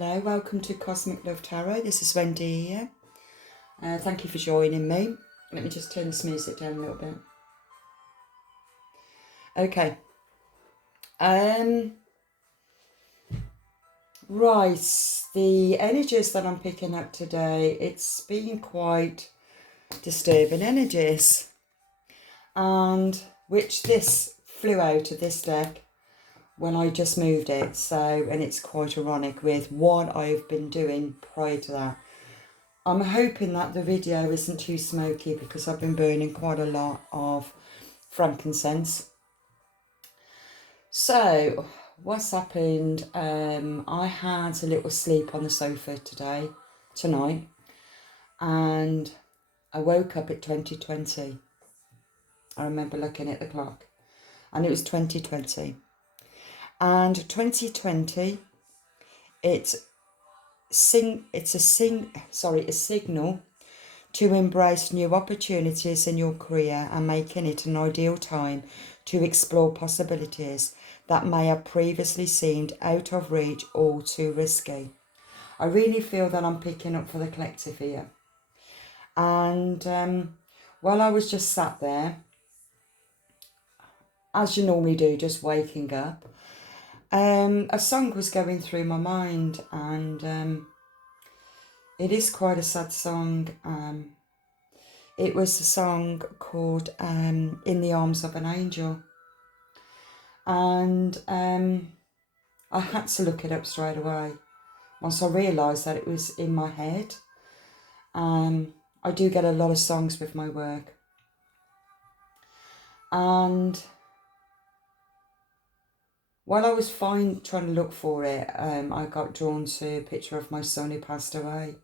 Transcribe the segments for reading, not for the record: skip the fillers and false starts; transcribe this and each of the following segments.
Hello, welcome to Cosmic Love Tarot. This is Wendy here. Thank you for joining me. Let me just turn this music down a little bit. Okay. Right, the energies that I'm picking up today, it's been quite disturbing energies. And which this flew out of this deck when I just moved it. So, and it's quite ironic with what I've been doing prior to that. I'm hoping that the video isn't too smoky because I've been burning quite a lot of frankincense. So, what's happened? I had a little sleep on the sofa tonight, and I woke up at 2020. I remember looking at the clock, and it was 2020. And 2020, it's a signal to embrace new opportunities in your career and making it an ideal time to explore possibilities that may have previously seemed out of reach or too risky. I really feel that I'm picking up for the collective here. And while I was just sat there, as you normally do, just waking up, a song was going through my mind, and it is quite a sad song. It was a song called In the Arms of an Angel. And I had to look it up straight away once I realised that it was in my head. I do get a lot of songs with my work. And while I was trying to look for it, I got drawn to a picture of my son who passed away.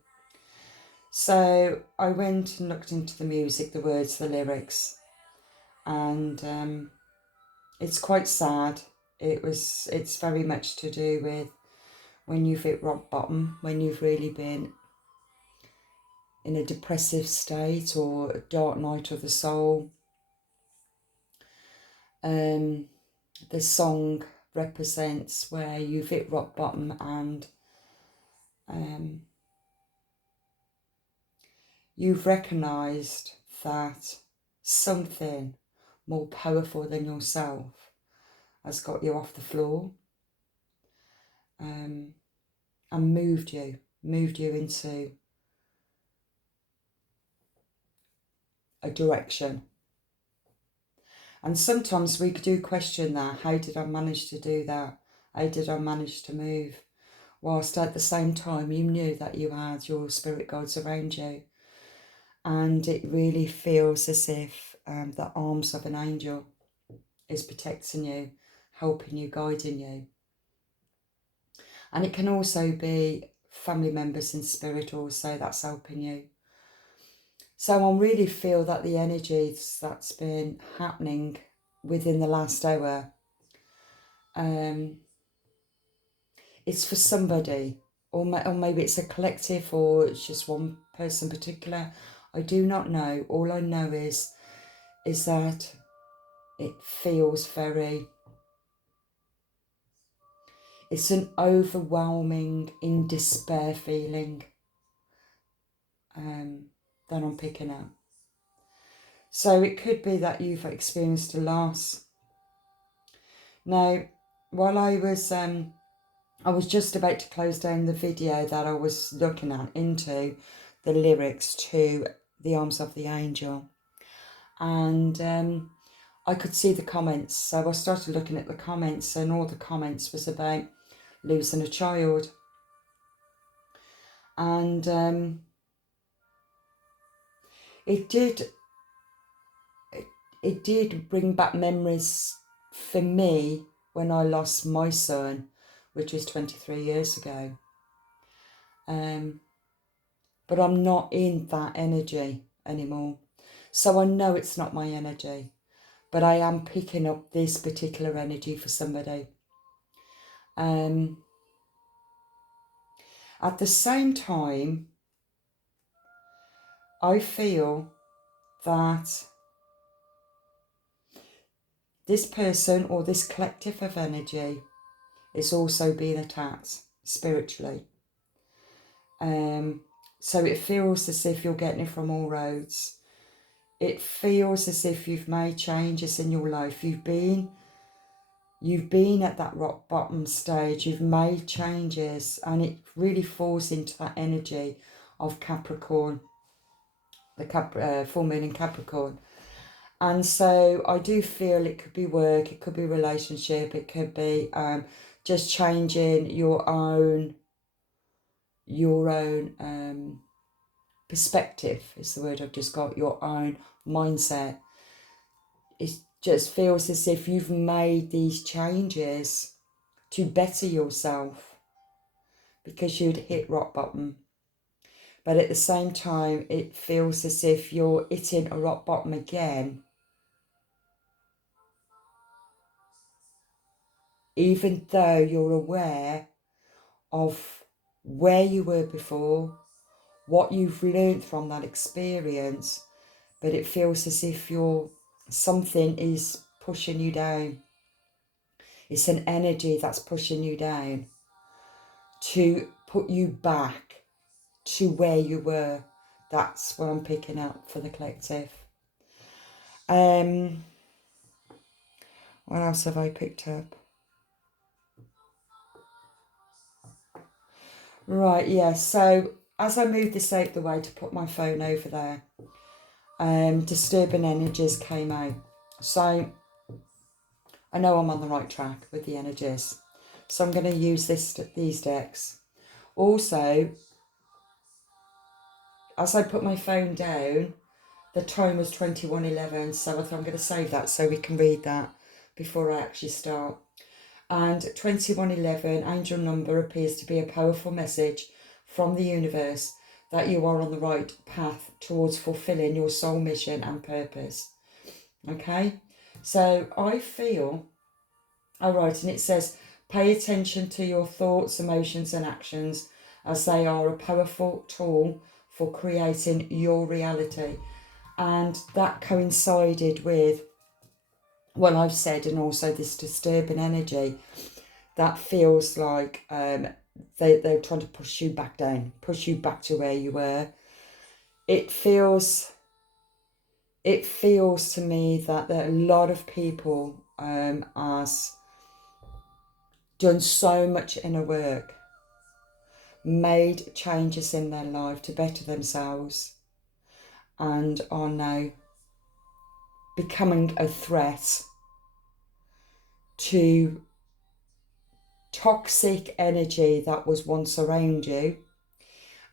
So I went and looked into the music, the words, the lyrics, and it's quite sad. It's very much to do with when you've hit rock bottom, when you've really been in a depressive state or a dark night of the soul. The song represents where you've hit rock bottom and you've recognised that something more powerful than yourself has got you off the floor, and moved you into a direction. And sometimes we do question that. How did I manage to do that? How did I manage to move? Whilst at the same time you knew that you had your spirit guides around you. And it really feels as if the arms of an angel is protecting you, helping you, guiding you. And it can also be family members in spirit also that's helping you. So I really feel that the energies that's been happening within the last hour, it's for somebody, or maybe it's a collective, or it's just one person in particular. I do not know. All I know is that it feels it's an overwhelming, in despair feeling that I'm picking up. So it could be that you've experienced a loss. Now, while I was just about to close down the video that I was looking at into the lyrics to The Arms of the Angel, and I could see the comments. So I started looking at the comments, and all the comments was about losing a child. And it did bring back memories for me when I lost my son, which was 23 years ago. But I'm not in that energy anymore. So I know it's not my energy, but I am picking up this particular energy for somebody. At the same time, I feel that this person or this collective of energy is also being attacked spiritually. So it feels as if you're getting it from all roads. It feels as if you've made changes in your life. You've been at that rock bottom stage. You've made changes, and it really falls into that energy of Capricorn, the full moon in Capricorn. And so I do feel it could be work, it could be relationship, it could be just changing your own perspective is the word I've just got, your own mindset. It just feels as if you've made these changes to better yourself because you'd hit rock bottom. But at the same time, it feels as if you're hitting a rock bottom again, even though you're aware of where you were before, what you've learned from that experience, but it feels as if something is pushing you down. It's an energy that's pushing you down to put you back to where you were. That's what I'm picking up for the collective. What else have I picked up? Right, yeah, so as I moved this out the way to put my phone over there, disturbing energies came out. So I know I'm on the right track with the energies. So I'm going to use these decks. Also, as I put my phone down, the time was 21:11, so I thought I'm going to save that so we can read that before I actually start. And 21:11, angel number, appears to be a powerful message from the universe that you are on the right path towards fulfilling your soul mission and purpose. Okay, so I feel, all right, and it says, pay attention to your thoughts, emotions and actions as they are a powerful tool for creating your reality. And that coincided with what I've said, and also this disturbing energy that feels like they're trying to push you back down, push you back to where you were. It feels to me that there are a lot of people has done so much inner work, made changes in their life to better themselves, and are now becoming a threat to toxic energy that was once around you,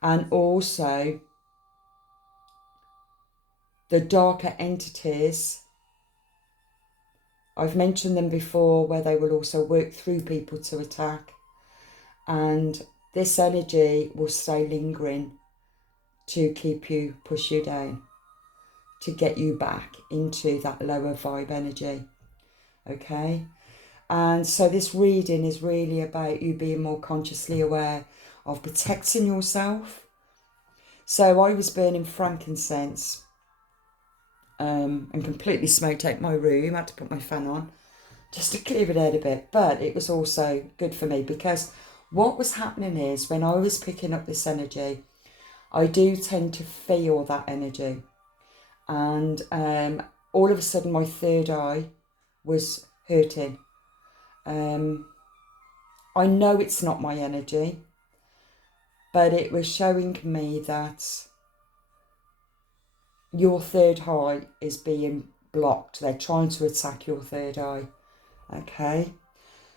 and also the darker entities. I've mentioned them before, where they will also work through people to attack, and this energy will stay lingering to keep you, push you down, to get you back into that lower vibe energy. Okay, and so this reading is really about you being more consciously aware of protecting yourself. So I was burning frankincense and completely smoked out my room. I had to put my fan on just to clear it out a bit, but it was also good for me because what was happening is when I was picking up this energy, I do tend to feel that energy, and all of a sudden my third eye was hurting. I know it's not my energy, but it was showing me that your third eye is being blocked. They're trying to attack your third eye. Okay,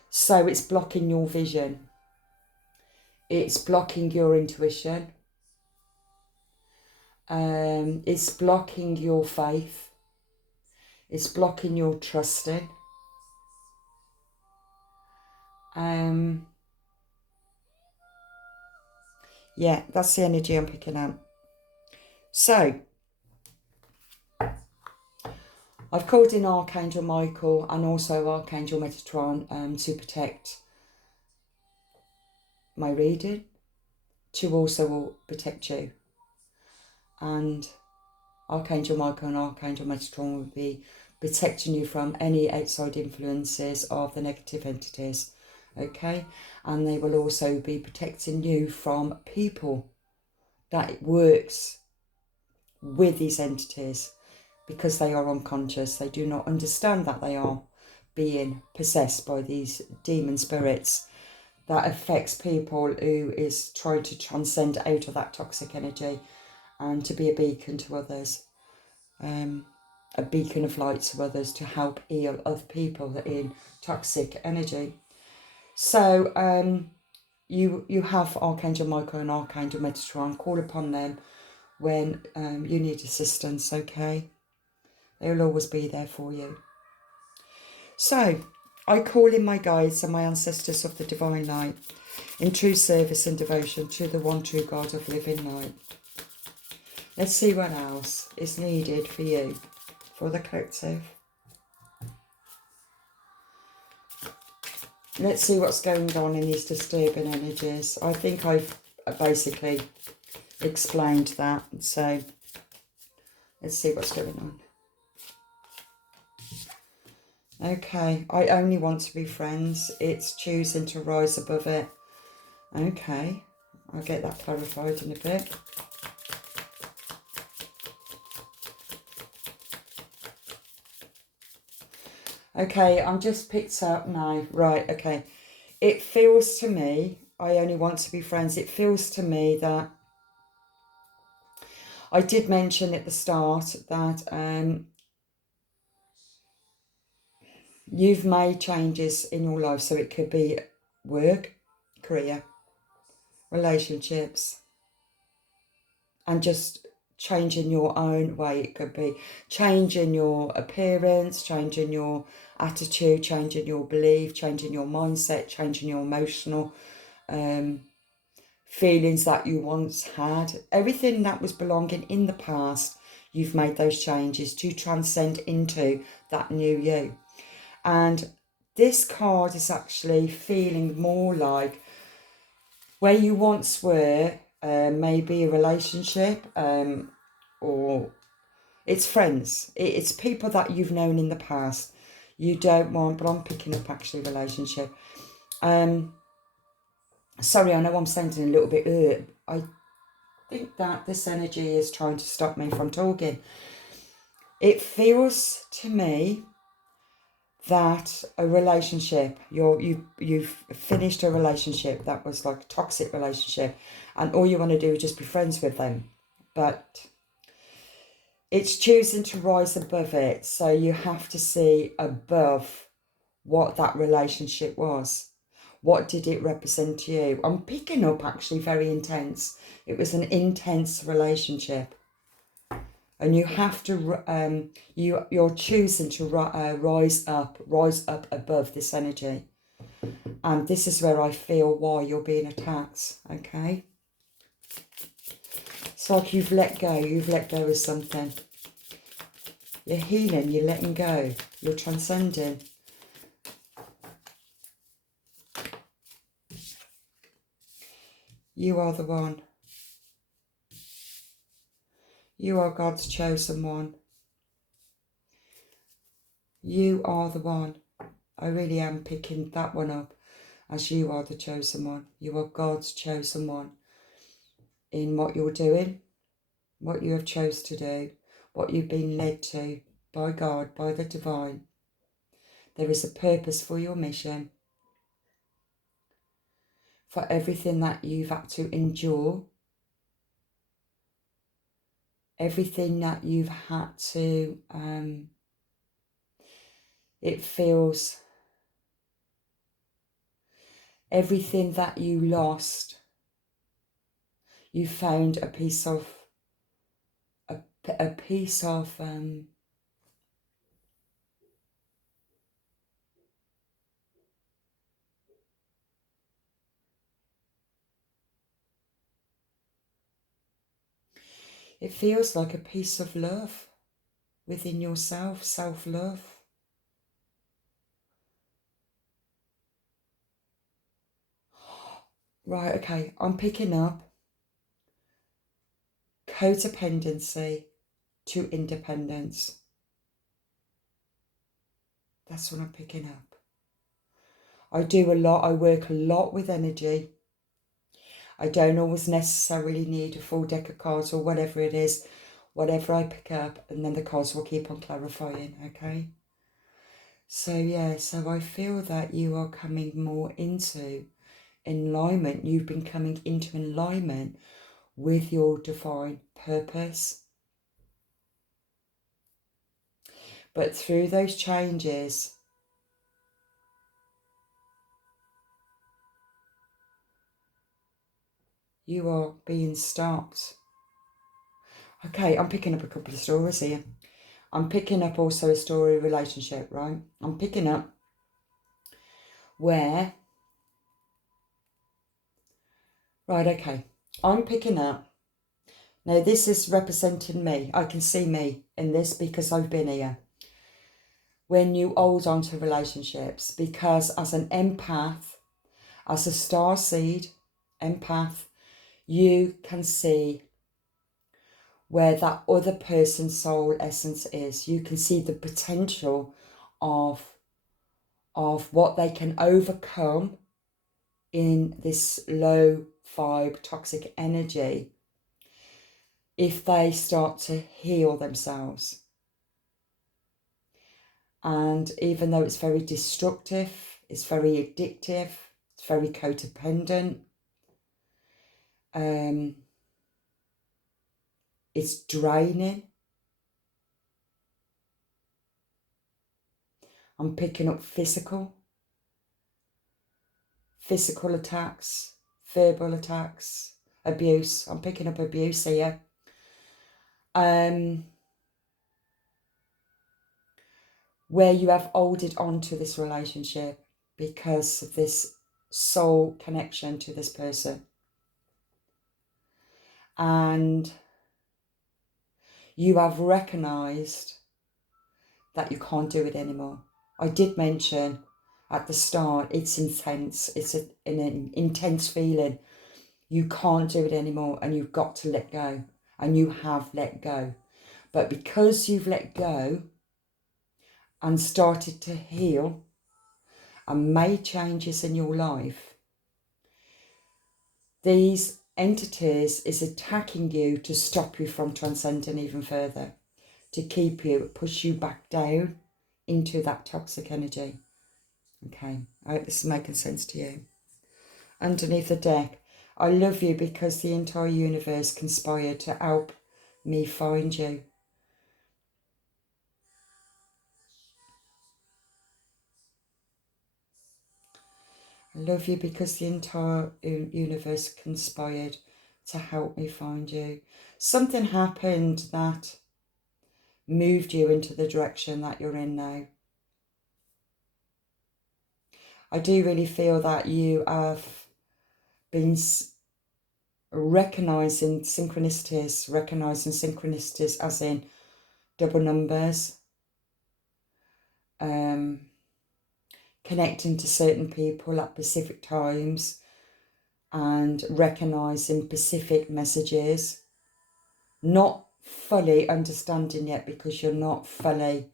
so it's blocking your vision, it's blocking your intuition, it's blocking your faith, it's blocking your trusting. Yeah, that's the energy I'm picking up. So I've called in Archangel Michael and also Archangel Metatron to protect my reading, to also protect you. And Archangel Michael and Archangel Metatron will be protecting you from any outside influences of the negative entities. Okay, and they will also be protecting you from people that it works with these entities because they are unconscious. They do not understand that they are being possessed by these demon spirits. That affects people who is trying to transcend out of that toxic energy and to be a beacon to others, a beacon of light to others, to help heal other people that are in toxic energy. So you have Archangel Michael and Archangel Metatron. Call upon them when you need assistance, okay? They will always be there for you. So, I call in my guides and my ancestors of the divine light in true service and devotion to the one true God of living light. Let's see what else is needed for you, for the collective. Let's see what's going on in these disturbing energies. I think I've basically explained that, so let's see what's going on. Okay, I only want to be friends. It's choosing to rise above it. Okay, I'll get that clarified in a bit. Okay, I'm just picked up now. Right, okay. It feels to me, I only want to be friends. It feels to me that I did mention at the start that you've made changes in your life. So it could be work, career, relationships, and just changing your own way. It could be changing your appearance, changing your attitude, changing your belief, changing your mindset, changing your emotional feelings that you once had. Everything that was belonging in the past, you've made those changes to transcend into that new you. And this card is actually feeling more like where you once were, maybe a relationship, or it's friends. It's people that you've known in the past. You don't want, but I'm picking up actually relationship. Sorry, I know I'm sounding a little bit, I think that this energy is trying to stop me from talking. It feels to me that a relationship, you've finished a relationship that was like a toxic relationship, and all you want to do is just be friends with them, but it's choosing to rise above it. So you have to see above what that relationship was. What did it represent to you? I'm picking up actually very intense. It was an intense relationship. And you have to, you're choosing to rise up above this energy. And this is where I feel why you're being attacked, okay? It's like you've let go of something. You're healing, you're letting go, you're transcending. You are the one. You are God's chosen one. You are the one. I really am picking that one up as you are the chosen one. You are God's chosen one in what you're doing, what you have chose to do, what you've been led to by God, by the divine. There is a purpose for your mission, for everything that you've had to endure, everything that you've had to, it feels, everything that you lost, you found a piece of, it feels like a piece of love within yourself, self-love. Right, okay, I'm picking up codependency to independence. That's what I'm picking up. I work a lot with energy. I don't always necessarily need a full deck of cards or whatever it is, whatever I pick up, and then the cards will keep on clarifying, okay? So yeah, so I feel that you are coming more into alignment. You've been coming into alignment with your divine purpose. But through those changes, you are being stopped. Okay, I'm picking up a couple of stories here. I'm picking up also a story relationship, right? I'm picking up where, right, okay. I'm picking up, now this is representing me. I can see me in this because I've been here. When you hold on to relationships, because as an empath, as a starseed empath, you can see where that other person's soul essence is. You can see the potential of what they can overcome in this low vibe toxic energy if they start to heal themselves. And even though it's very destructive, it's very addictive, it's very codependent, it's draining. I'm picking up physical attacks, verbal attacks, abuse. I'm picking up abuse here. Where you have holded on to this relationship because of this soul connection to this person. And you have recognised that you can't do it anymore. I did mention at the start, it's intense. It's an intense feeling. You can't do it anymore and you've got to let go. And you have let go. But because you've let go and started to heal and made changes in your life, these entities is attacking you to stop you from transcending even further, to keep you, push you back down into that toxic energy. Okay, I hope this is making sense to you. Underneath the deck, I love you because the entire universe conspired to help me find you. I love you because the entire universe conspired to help me find you. Something happened that moved you into the direction that you're in now. I do really feel that you have been recognising synchronicities as in double numbers, connecting to certain people at specific times and recognising specific messages, not fully understanding yet because you're not fully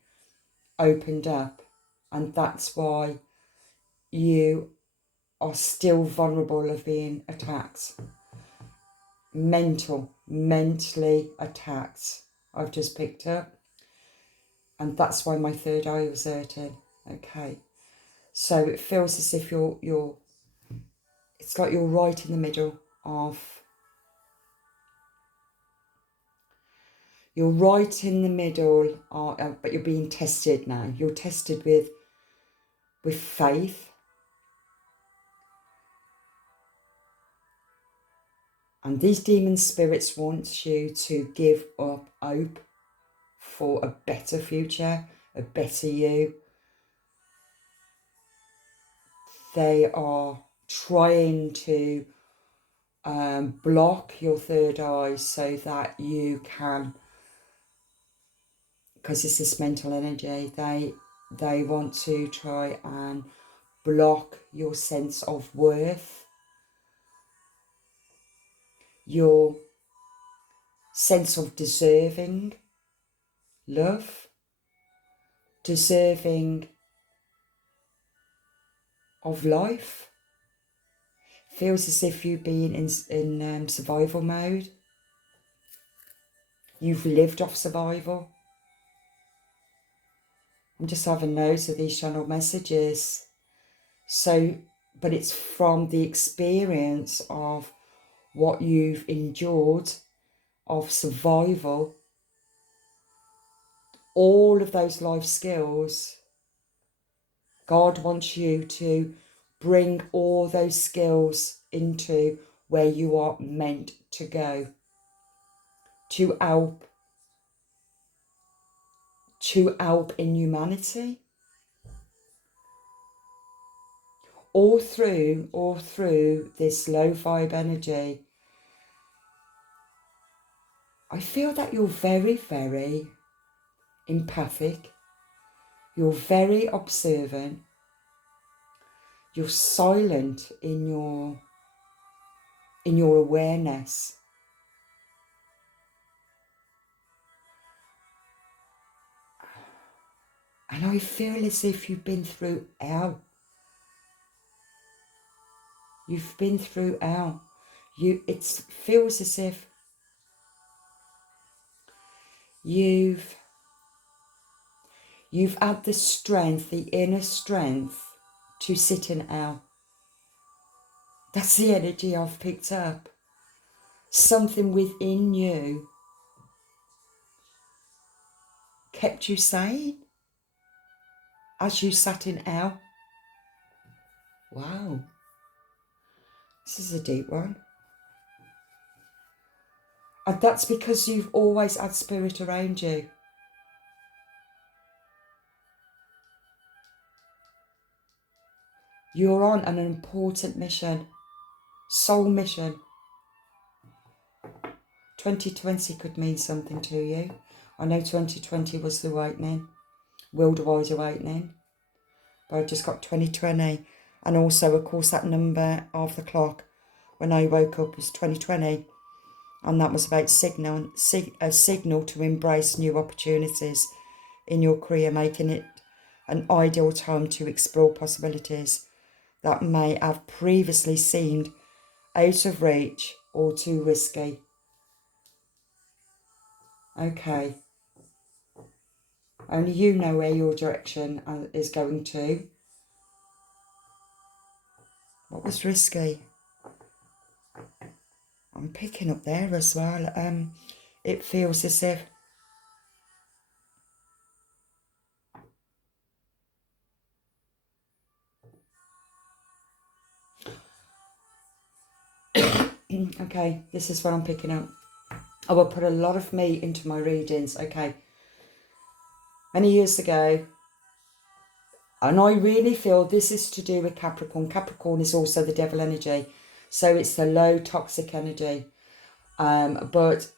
opened up, and that's why you are still vulnerable of being attacked. Mentally attacked, I've just picked up, and that's why my third eye was hurting. Okay, so it feels as if you're it's like you're right in the middle of, but you're being tested now. You're tested with faith, and these demon spirits want you to give up hope for a better future, a better you. They are trying to block your third eye so that you can, because it's this mental energy, they want to try and block your sense of worth, your sense of deserving love, deserving of life, feels as if you've been in survival mode. You've lived off survival. I'm just having notes of these channel messages. So, but it's from the experience of what you've endured, of survival, all of those life skills. God wants you to bring all those skills into where you are meant to go, to help in humanity. All through this low vibe energy, I feel that you're very, very empathic. You're very observant. You're silent in your awareness. And I feel as if you've been through hell. You've been through hell. It feels as if you've had the strength, the inner strength to sit in hell. That's the energy I've picked up. Something within you kept you sane as you sat in hell. Wow. This is a deep one. And that's because you've always had spirit around you. You're on an important mission, soul mission. 2020 could mean something to you. I know 2020 was the awakening, worldwide awakening. But I just got 2020. And also, of course, that number of the clock when I woke up was 2020. And that was about a signal to embrace new opportunities in your career, making it an ideal time to explore possibilities that may have previously seemed out of reach or too risky. Okay. Only you know where your direction is going to. What was risky? I'm picking up there as well. It feels as if okay, this is what I'm picking up. I will put a lot of me into my readings. Okay. Many years ago, and I really feel this is to do with Capricorn. Capricorn is also the devil energy. So it's the low toxic energy. But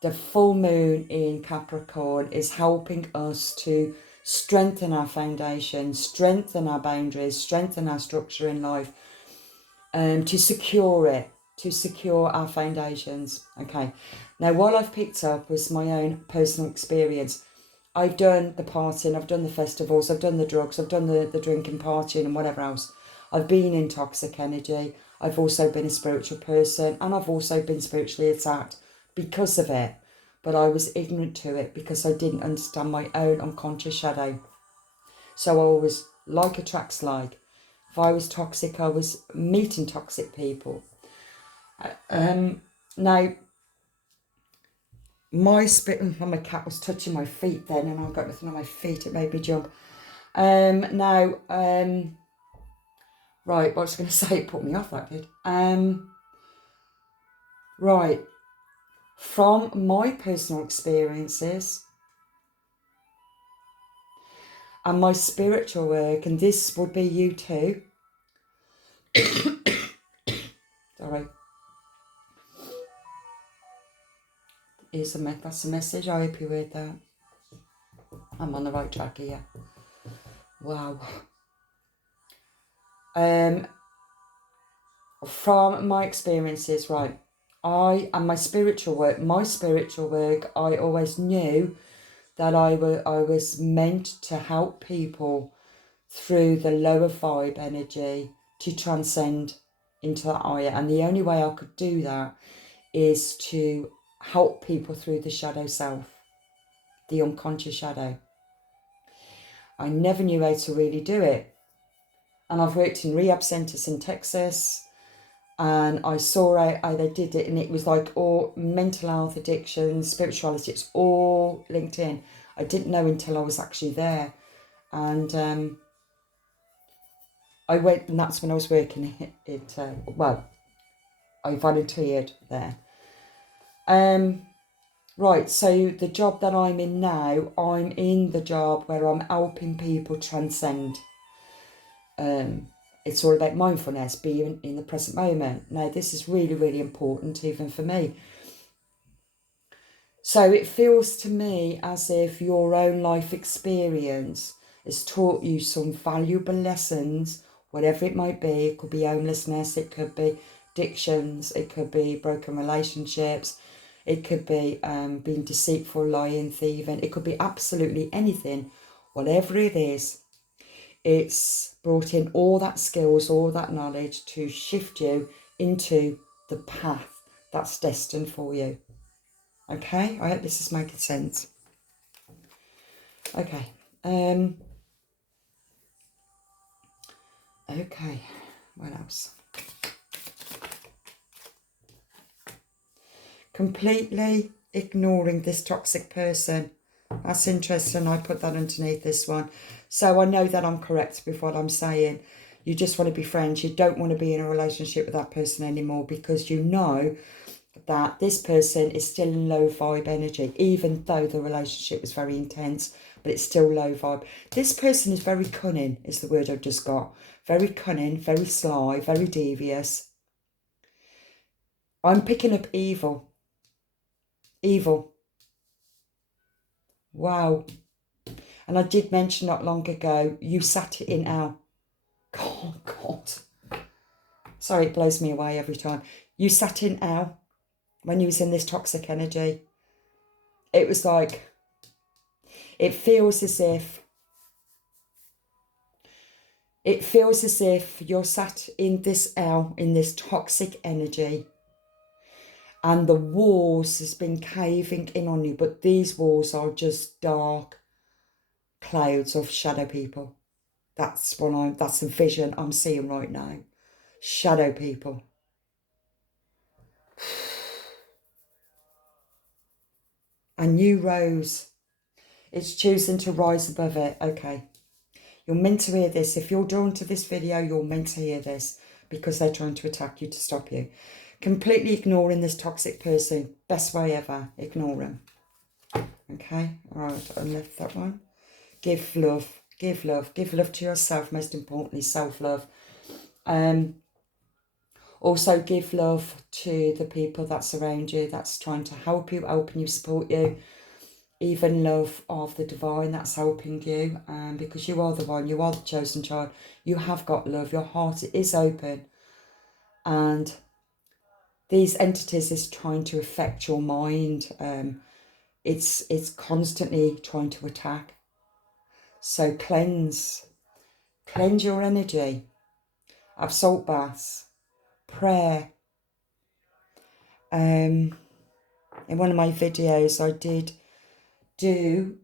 the full moon in Capricorn is helping us to strengthen our foundation, strengthen our boundaries, strengthen our structure in life, to secure it, to secure our foundations. Okay. Now, what I've picked up was my own personal experience. I've done the partying, I've done the festivals, I've done the drugs, I've done the drinking, partying and whatever else. I've been in toxic energy. I've also been a spiritual person, and I've also been spiritually attacked because of it. But I was ignorant to it because I didn't understand my own unconscious shadow. So I was like attracts like. If I was toxic, I was meeting toxic people. Now, my spirit, my cat was touching my feet then, and I've got nothing on my feet. It made me jump. Right, what I was going to say, it put me off, that did. Right, from my personal experiences and my spiritual work, and this would be you too. Sorry. That's a message. I hope you heard that. I'm on the right track here. Wow. From my experiences, right, my spiritual work, I always knew that I was meant to help people through the lower vibe energy to transcend into that higher. And the only way I could do that is to help people through the shadow self, the unconscious shadow. I never knew how to really do it. And I've worked in rehab centres in Texas, and I saw how they did it, and it was like all mental health, addiction, spirituality, it's all linked in. I didn't know until I was actually there. And I went, and that's when I was working well, I volunteered there. Right, so the job that I'm in now, I'm in the job where I'm helping people transcend. It's all about mindfulness, being in the present moment. Now, this is really, really important, even for me. So it feels to me as if your own life experience has taught you some valuable lessons, whatever it might be. It could be homelessness, it could be addictions, it could be broken relationships, it could be being deceitful, lying, thieving. It could be absolutely anything. Whatever it is, it's brought in all that skills, all that knowledge to shift you into the path that's destined for you. Okay, I hope this is making sense. Okay. Okay, what else? Completely ignoring this toxic person. That's interesting. I put that underneath this one. So I know that I'm correct with what I'm saying. You just want to be friends. You don't want to be in a relationship with that person anymore, because you know that this person is still in low vibe energy, even though the relationship was very intense, but it's still low vibe. This person is very cunning, is the word I've just got. Very cunning, very sly, very devious. I'm picking up evil. Evil. Wow. And I did mention not long ago, you sat it in hell. Oh, God. Sorry, it blows me away every time. You sat in hell when you was in this toxic energy. It was like, it feels as if you're sat in this hell, in this toxic energy, and the walls has been caving in on you, but these walls are just dark clouds of shadow people. That's the vision I'm seeing right now. Shadow people. And you rose. It's choosing to rise above it. Okay. You're meant to hear this. If you're drawn to this video, you're meant to hear this, because they're trying to attack you, to stop you. Completely ignoring this toxic person. Best way ever. Ignore them. Okay. All right. I left that one. Give love. Give love. Give love to yourself. Most importantly, self-love. Also give love to the people that surround you, that's trying to help you, helping you, support you. Even love of the divine that's helping you, because you are the one, you are the chosen child. You have got love, your heart is open. And these entities is trying to affect your mind. It's constantly trying to attack. So cleanse your energy. Have salt baths, prayer. In one of my videos I did do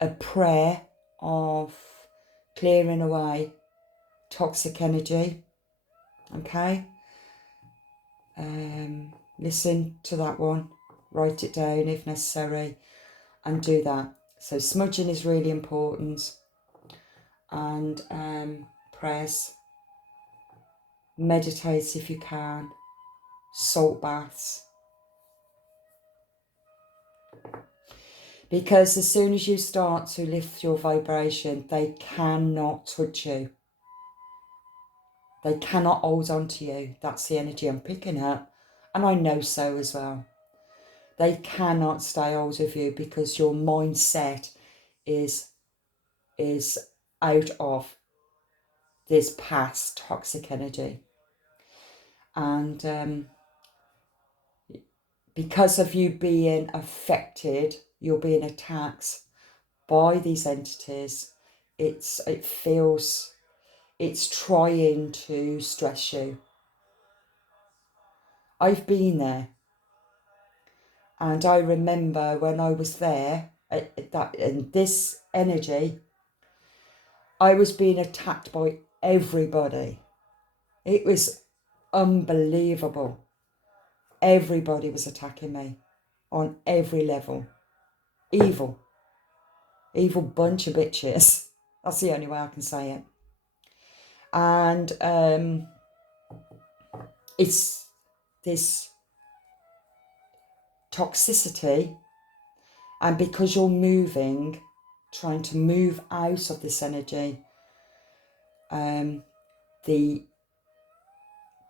a prayer of clearing away toxic energy. Okay, listen to that one, write it down if necessary, and do that. So smudging is really important, and prayers, meditate if you can, salt baths. Because as soon as you start to lift your vibration, they cannot touch you. They cannot hold on to you. That's the energy I'm picking up. And I know so as well. They cannot stay hold of you, because your mindset is out of this past toxic energy. And because of you being affected, you're being attacked by these entities. It feels It's trying to stress you. I've been there. And I remember when I was there, in this energy, I was being attacked by everybody. It was unbelievable. Everybody was attacking me on every level. Evil. Evil bunch of bitches. That's the only way I can say it. And it's this toxicity, and because you're moving, trying to move out of this energy, the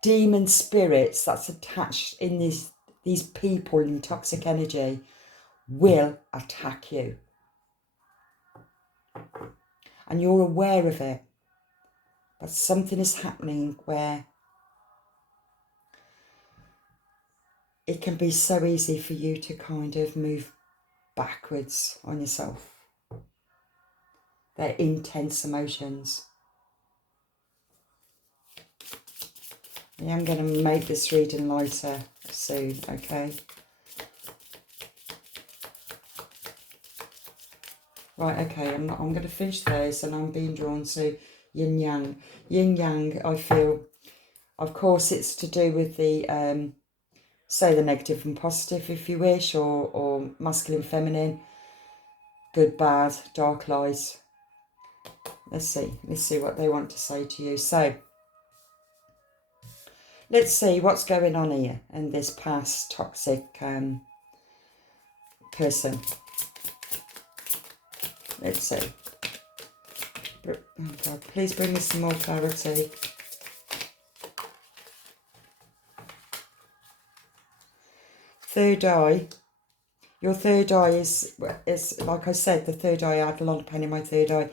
demon spirits that's attached in these people in toxic energy will attack you. And you're aware of it. But something is happening where it can be so easy for you to kind of move backwards on yourself. They're intense emotions. I am going to make this reading lighter soon, okay? Right, okay, I'm going to finish those, and I'm being drawn to yin yang. Yin yang, I feel, of course, it's to do with the, say the negative and positive, if you wish, or masculine, feminine, good, bad, dark, lies. Let's see what they want to say to you. So, let's see what's going on here in this past toxic person. Let's see. Oh God, please bring me some more clarity. Third eye. Your third eye is like I said, the third eye, I had a lot of pain in my third eye.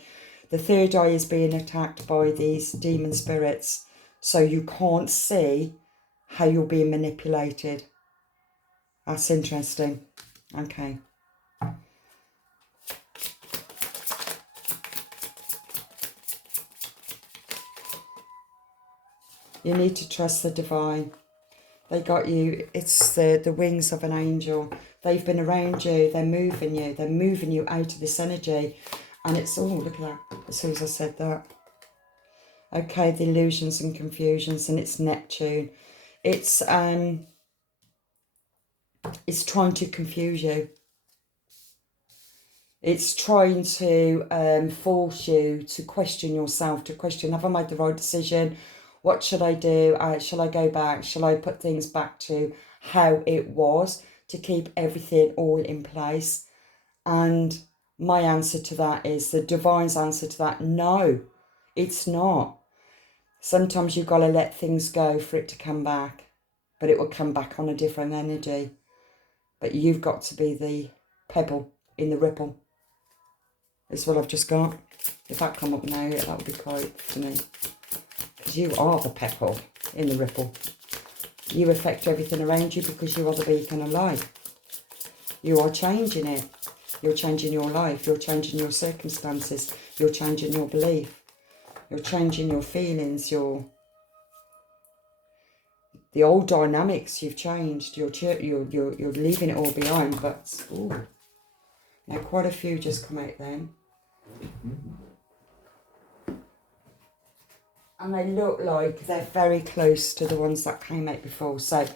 The third eye is being attacked by these demon spirits. So you can't see how you're being manipulated. That's interesting. Okay. You need to trust the divine. They got you. It's the wings of an angel. They've been around you. They're moving you. They're moving you out of this energy. And it's, oh, look at that. As soon as I said that. Okay, the illusions and confusions, and it's Neptune. It's trying to confuse you. It's trying to force you to question yourself, to question, have I made the right decision? What should I do? Shall I go back? Shall I put things back to how it was, to keep everything all in place? And my answer to that is, the divine's answer to that, no, it's not. Sometimes you've got to let things go for it to come back, but it will come back on a different energy. But you've got to be the pebble in the ripple. Is what I've just got. If that come up now, that would be quite funny. Because you are the pebble in the ripple. You affect everything around you because you are the beacon of light. You are changing it. You're changing your life. You're changing your circumstances. You're changing your belief. You're changing your feelings. The old dynamics you've changed. You're leaving it all behind. But ooh, now quite a few just come out then. And they look like they're very close to the ones that came out before. So,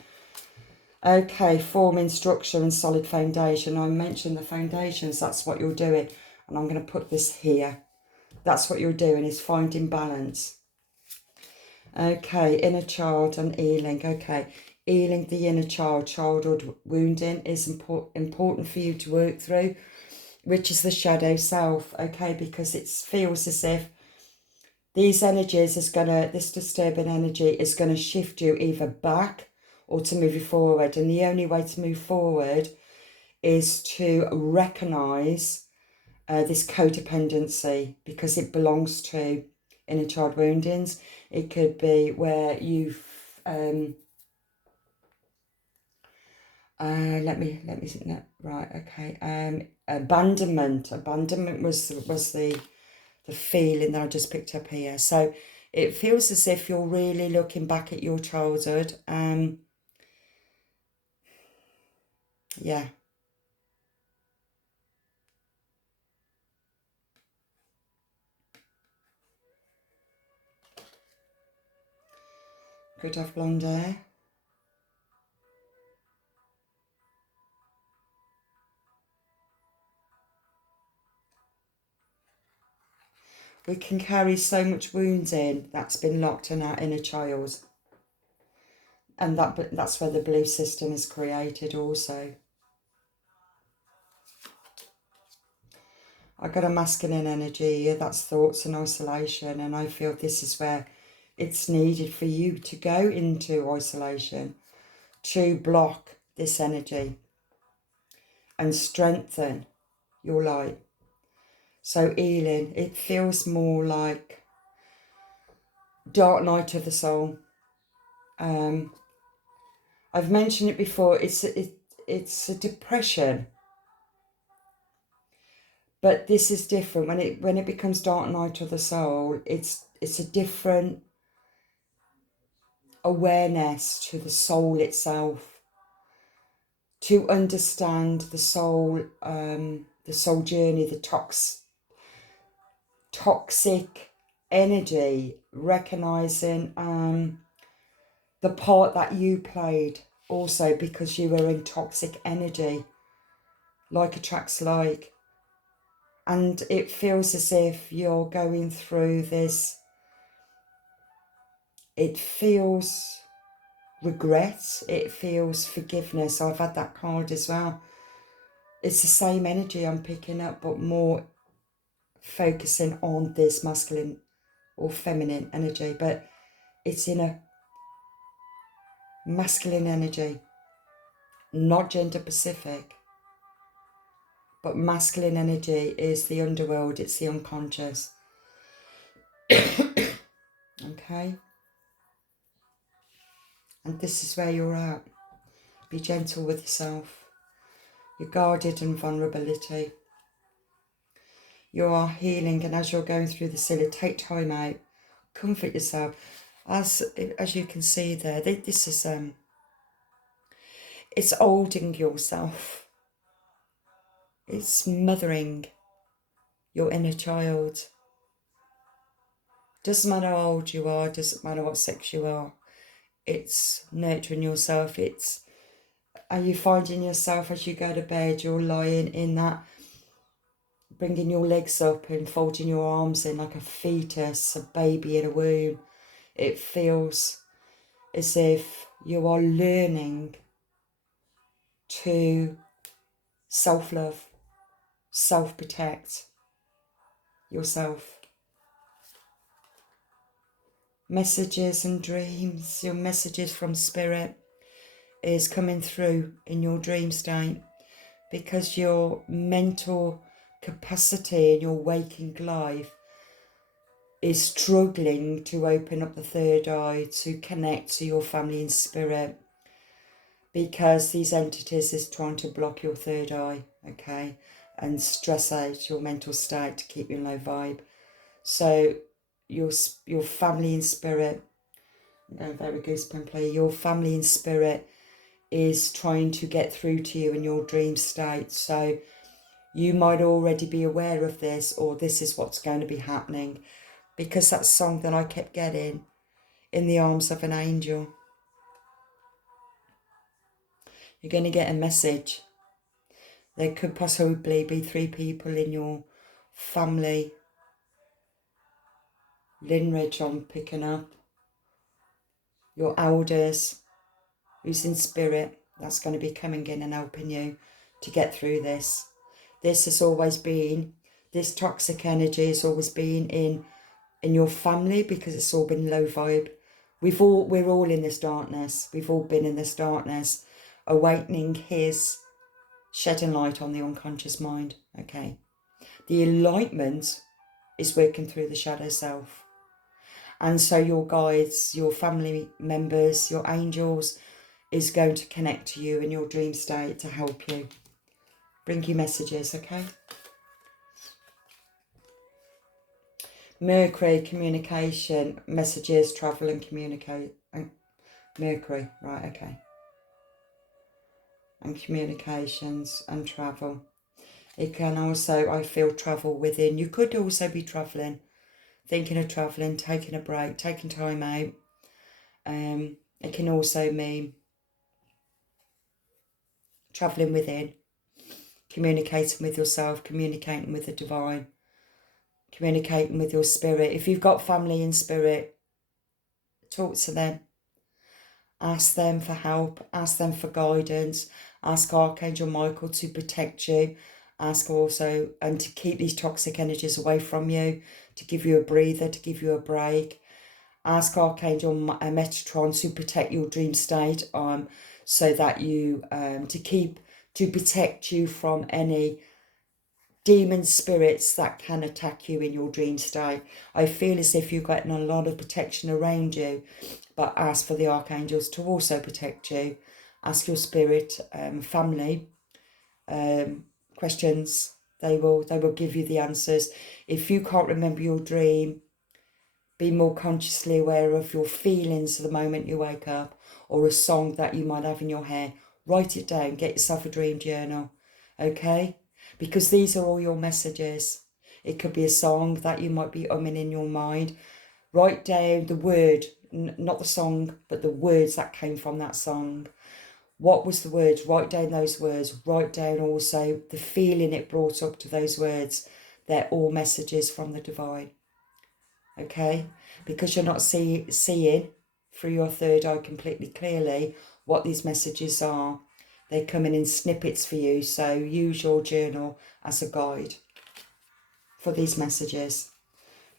okay, forming structure and solid foundation. I mentioned the foundations, that's what you're doing. And I'm going to put this here. That's what you're doing, is finding balance. Okay, inner child and healing. Okay, healing the inner child. Childhood wounding is important for you to work through, which is the shadow self. Okay, because it feels as if these energies this disturbing energy is going to shift you either back or to move you forward. And the only way to move forward is to recognise this codependency, because it belongs to inner child woundings. It could be where you've abandonment was the feeling that I just picked up here. So It feels as if you're really looking back at your childhood. Yeah. Could have blonde hair. We can carry so much wounds in that's been locked in our inner child. And that's where the belief system is created also. I got a masculine energy, that's thoughts and isolation, and I feel this is where it's needed for you to go into isolation, to block this energy and strengthen your light. So healing, it feels more like dark night of the soul. I've mentioned it before, it's a depression. But this is different. When it becomes dark night of the soul, it's a different awareness to the soul itself. To understand the soul journey, the toxic energy, recognizing the part that you played also, because you were in toxic energy, like attracts like. And it feels as if you're going through this. It feels regret. It feels forgiveness. I've had that card as well. It's the same energy I'm picking up, but more focusing on this masculine or feminine energy. But it's in a masculine energy, not gender specific. But masculine energy is the underworld. It's the unconscious. Okay? And this is where you're at. Be gentle with yourself. You're guarded in vulnerability. You are healing, and as you're going through the Scylla, take time out. Comfort yourself. As you can see there, this is it's holding yourself. It's mothering your inner child. Doesn't matter how old you are, doesn't matter what sex you are. It's nurturing yourself. Are you finding yourself as you go to bed, you're lying in that, bringing your legs up and folding your arms in like a fetus, a baby in a womb. It feels as if you are learning to self-love, self-protect yourself. Messages and dreams, your messages from spirit is coming through in your dream state, because your mental capacity in your waking life is struggling to open up the third eye, to connect to your family and spirit, because these entities is trying to block your third eye, okay, and stress out your mental state to keep you in low vibe. So your family and spirit, I'm going very goosebumpy, your family and spirit is trying to get through to you in your dream state. So you might already be aware of this, or this is what's going to be happening, because that song that I kept getting, In the Arms of an Angel. You're going to get a message. There could possibly be 3 people in your family lineage I'm picking up. Your elders, who's in spirit, that's going to be coming in and helping you to get through this. This has always been, this toxic energy has always been in your family, because it's all been low vibe. We're all in this darkness. We've all been in this darkness, awakening his, shedding light on the unconscious mind, okay? The enlightenment is working through the shadow self. And so your guides, your family members, your angels is going to connect to you in your dream state to help you, bring you messages, okay? Mercury, communication, messages, travel and communicate. Mercury, right, okay. And communications and travel. It can also, I feel, travel within. You could also be travelling, thinking of travelling, taking a break, taking time out. It can also mean travelling within, communicating with yourself, communicating with the divine, communicating with your spirit. If you've got family in spirit, talk to them. Ask them for help, ask them for guidance, ask Archangel Michael to protect you, ask also and to keep these toxic energies away from you, to give you a breather, to give you a break. Ask Archangel Metatron to protect your dream state, so that you, to protect you from any demon spirits that can attack you in your dream state. I feel as if you're getting a lot of protection around you, but ask for the archangels to also protect you. Ask your spirit, family, questions. They will give you the answers. If you can't remember your dream, be more consciously aware of your feelings the moment you wake up, or a song that you might have in your head. Write it down. Get yourself a dream journal, okay? Because these are all your messages. It could be a song that you might be umming in your mind. Write down the word, not the song, but the words that came from that song. What was the words? Write down those words. Write down also the feeling it brought up to those words. They're all messages from the divine. Okay? Because you're not seeing through your third eye completely clearly what these messages are. They're coming in snippets for you, so use your journal as a guide for these messages.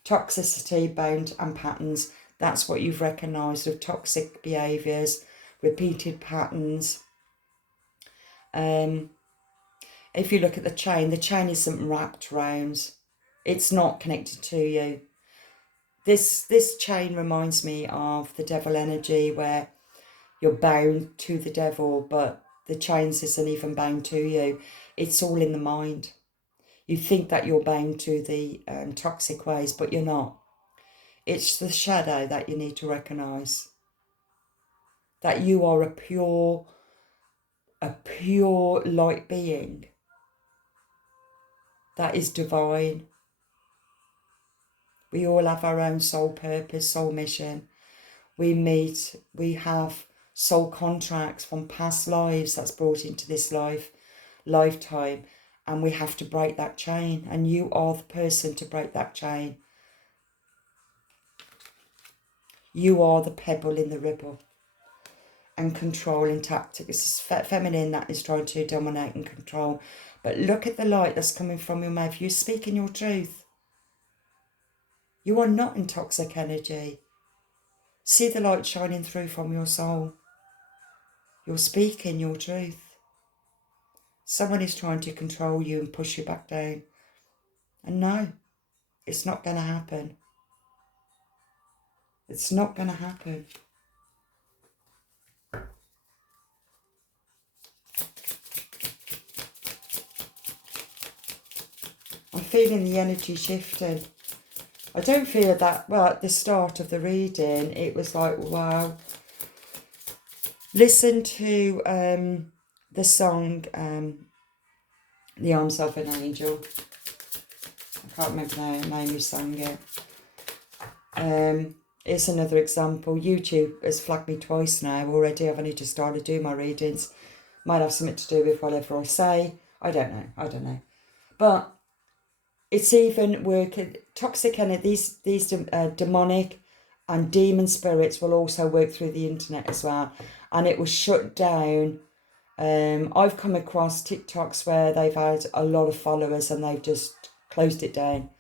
Toxicity, bound and patterns. That's what you've recognised of toxic behaviours, repeated patterns. If you look at the chain isn't wrapped round. It's not connected to you. This chain reminds me of the devil energy, where you're bound to the devil, but the chains isn't even bound to you. It's all in the mind. You think that you're bound to the toxic ways, but you're not. It's the shadow that you need to recognise. That you are a pure light being. That is divine. We all have our own soul purpose, soul mission. We have soul contracts from past lives that's brought into this lifetime, and we have to break that chain, and you are the person to break that chain. You are the pebble in the ripple, and controlling tactics. It's feminine that is trying to dominate and control, but look at the light that's coming from your mouth. You're speaking your truth. You are not in toxic energy. See the light shining through from your soul. You're speaking your truth. Someone is trying to control you and push you back down. And no, it's not going to happen. It's not going to happen. I'm feeling the energy shifting. I don't feel that, well, at the start of the reading, it was like, wow. Listen to the song, The Arms of an Angel. I can't remember the name who sang it. It's another example. YouTube has flagged me twice now already. I've only just started doing my readings. Might have something to do with whatever I say. I don't know. But it's even working. Toxic energy, these demonic and demon spirits will also work through the internet as well. And it was shut down. I've come across TikToks where they've had a lot of followers and they've just closed it down.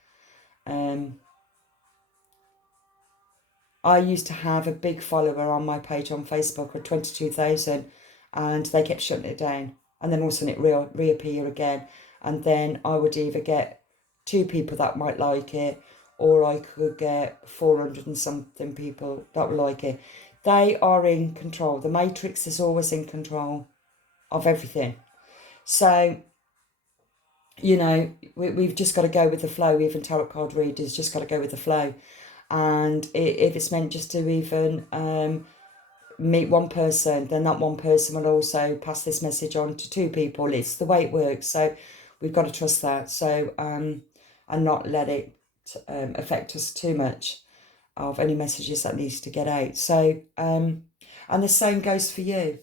I used to have a big follower on my page on Facebook with 22,000, and they kept shutting it down. And then all of a sudden it reappear again. And then I would either get 2 people that might like it, or I could get 400 and something people that would like it. They are in control. The Matrix is always in control of everything. So you know, we've just got to go with the flow. Even tarot card readers just got to go with the flow. And if it's meant just to even meet one person, then that one person will also pass this message on to two people. It's the way it works. So we've got to trust that. So and not let it affect us too much of any messages that needs to get out. So and the same goes for you.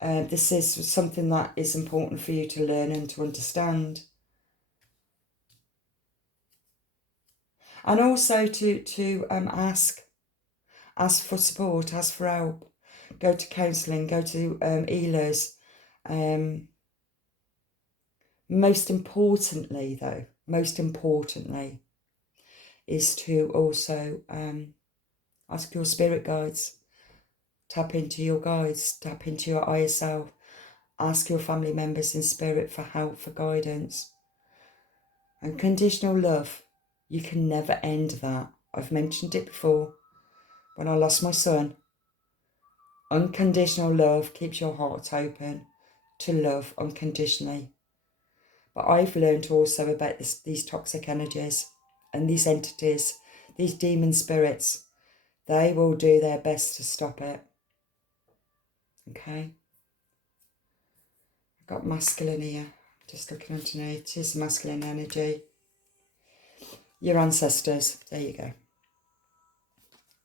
This is something that is important for you to learn and to understand. And also to ask for support, ask for help, go to counselling, go to healers. Most importantly, is to also ask your spirit guides, tap into your guides, tap into your higher self, ask your family members in spirit for help, for guidance. Unconditional love, you can never end that. I've mentioned it before. When I lost my son, unconditional love keeps your heart open to love unconditionally. But I've learned also about these toxic energies and these entities, these demon spirits. They will do their best to stop it. Okay? I've got masculine here. Just looking underneath. It is masculine energy. Your ancestors. There you go.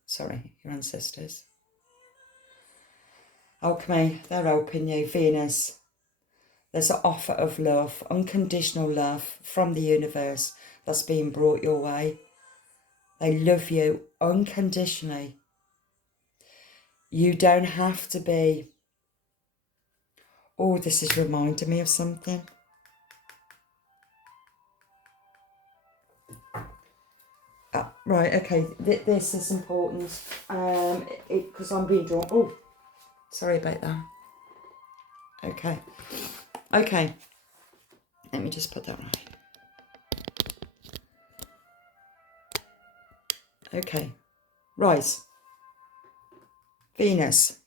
Sorry, your ancestors. Alchemy, they're helping you. Venus, there's an offer of love, unconditional love from the universe that's being brought your way. They love you unconditionally. You don't have to be... Oh, this is reminding me of something. Right, okay, this is important because I'm being drawn... Oh, sorry about that. Okay, let me just put that right. Okay, right, Venus.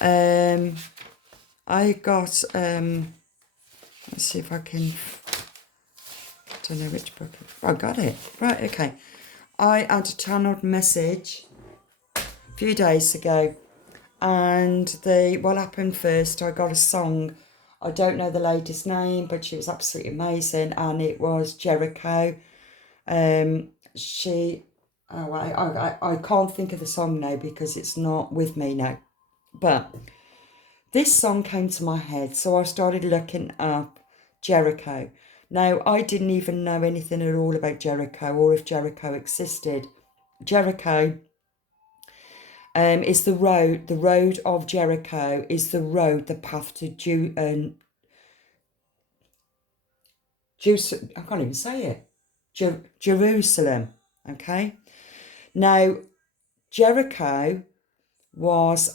I got, let's see if I can, I don't know which book. Oh, I got it. Right, okay. I had a channeled message a few days ago, and what happened first, I got a song. I don't know the lady's name, but she was absolutely amazing, and it was Jericho. I can't think of the song now because it's not with me now, but this song came to my head, so I started looking up Jericho. Now, I didn't even know anything at all about Jericho or if Jericho existed. Jericho is the road of Jericho is the road, the path to I can't even say it. Jerusalem, okay? Now, Jericho was...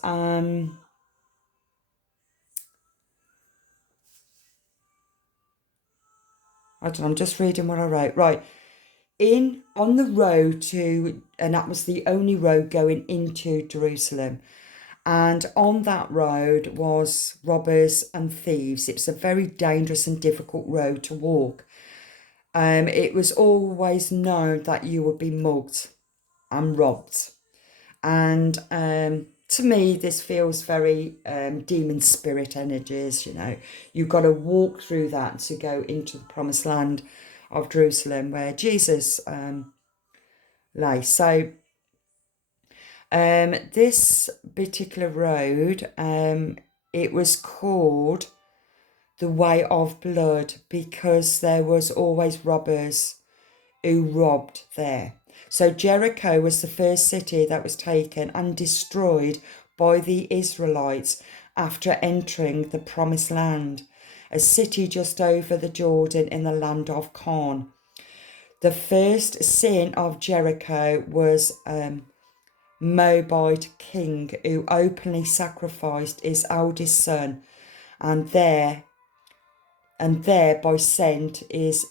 I don't know, I'm just reading what I wrote. Right. On the road to, and that was the only road going into Jerusalem. And on that road was robbers and thieves. It was a very dangerous and difficult road to walk. It was always known that you would be mugged and robbed. And to me, this feels very demon spirit energies, you know. You've got to walk through that to go into the promised land of Jerusalem where Jesus lay. So this particular road, it was called the Way of Blood because there was always robbers who robbed there. So Jericho was the first city that was taken and destroyed by the Israelites after entering the Promised Land, a city just over the Jordan in the land of Canaan. The first sin of Jericho was Moabite king who openly sacrificed his eldest son and thereby sent his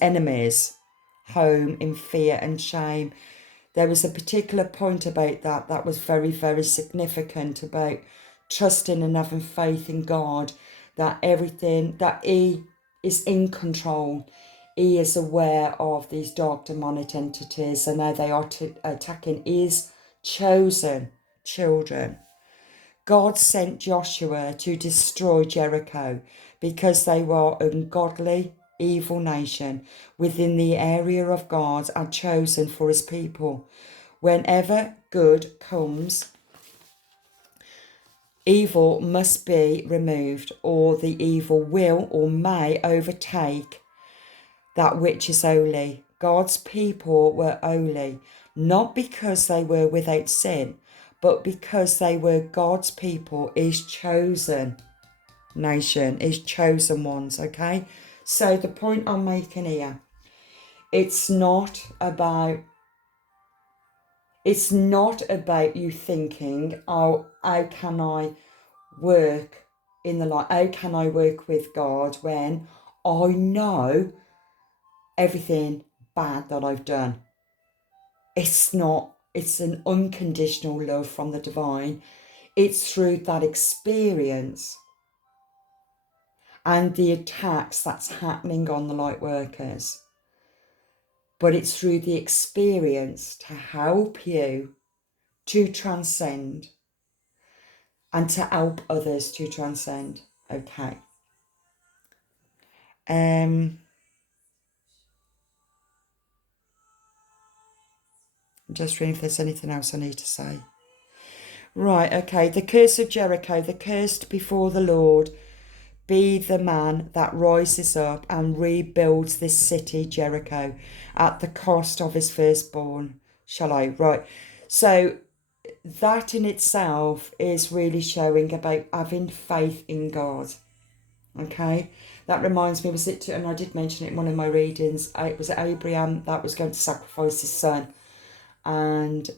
enemies home in fear and shame. There was a particular point about that was very, very significant about trusting and having faith in God, that everything, that he is in control. He is aware of these dark demonic entities and how they are attacking his chosen children. God sent Joshua to destroy Jericho because they were an ungodly, evil nation within the area of God and chosen for his people. Whenever good comes, evil must be removed, or the evil will or may overtake that which is holy. God's people were holy, not because they were without sin, but because they were God's people, his chosen nation, his chosen ones, okay? So the point I'm making here, it's not about you thinking, oh, how can I work in the light? How can I work with God when I know everything bad that I've done? It's not. It's an unconditional love from the divine. It's through that experience and the attacks that's happening on the light workers. But it's through the experience to help you to transcend and to help others to transcend. Okay. Just reading if there's anything else I need to say. Right, okay. The curse of Jericho, the cursed before the Lord, be the man that rises up and rebuilds this city, Jericho, at the cost of his firstborn. Shall I? Right. So that in itself is really showing about having faith in God. Okay. That reminds me, and I did mention it in one of my readings, it was Abraham that was going to sacrifice his son. And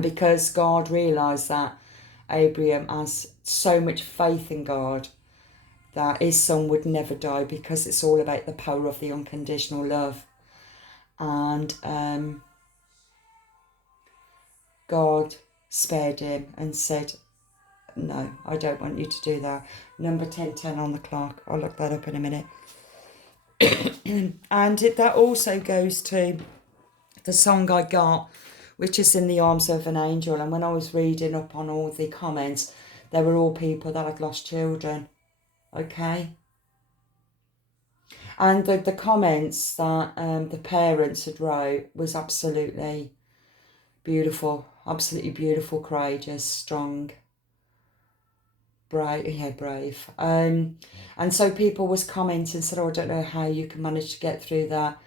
because God realised that Abraham has so much faith in God that his son would never die, because it's all about the power of the unconditional love. And God spared him and said, no, I don't want you to do that. Number 10:10 on the clock. I'll look that up in a minute. And that also goes to the song I got, which is In the Arms of an Angel. And when I was reading up on all the comments, they were all people that had lost children. Okay. And the comments that the parents had wrote was absolutely beautiful. Absolutely beautiful, courageous, strong, brave. And so people was commenting, said, oh, I don't know how you can manage to get through that.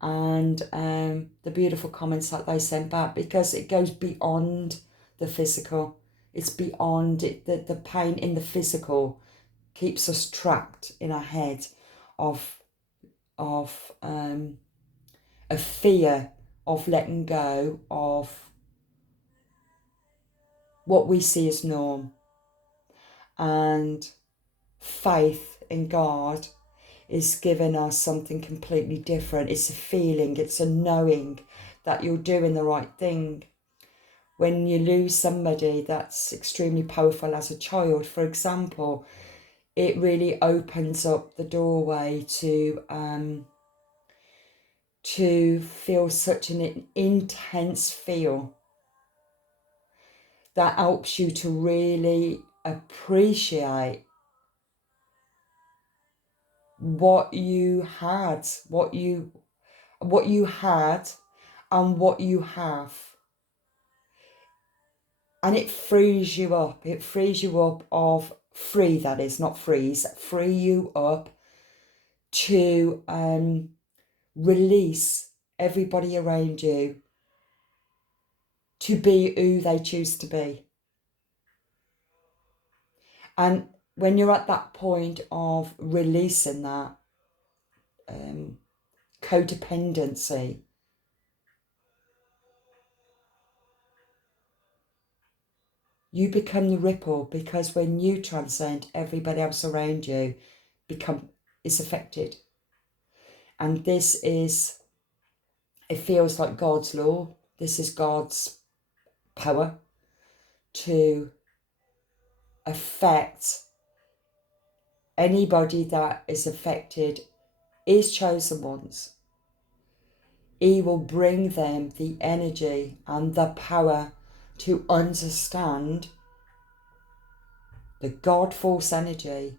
And the beautiful comments that they sent back, because it goes beyond the physical. It's beyond it. The pain in the physical keeps us trapped in our head of a fear of letting go of what we see as norm. And faith in God is giving us something completely different. It's a feeling, it's a knowing that you're doing the right thing. When you lose somebody that's extremely powerful as a child, for example, it really opens up the doorway to feel such an intense feel that helps you to really appreciate what you had and what you have. And it frees you up. It frees you up of free, that is, not freeze, free you up to release everybody around you to be who they choose to be. And when you're at that point of releasing that codependency, you become the ripple, because when you transcend, everybody else around you is affected. And it feels like God's law. This is God's power to affect Anybody that is affected is chosen ones. He will bring them the energy and the power to understand the God force energy,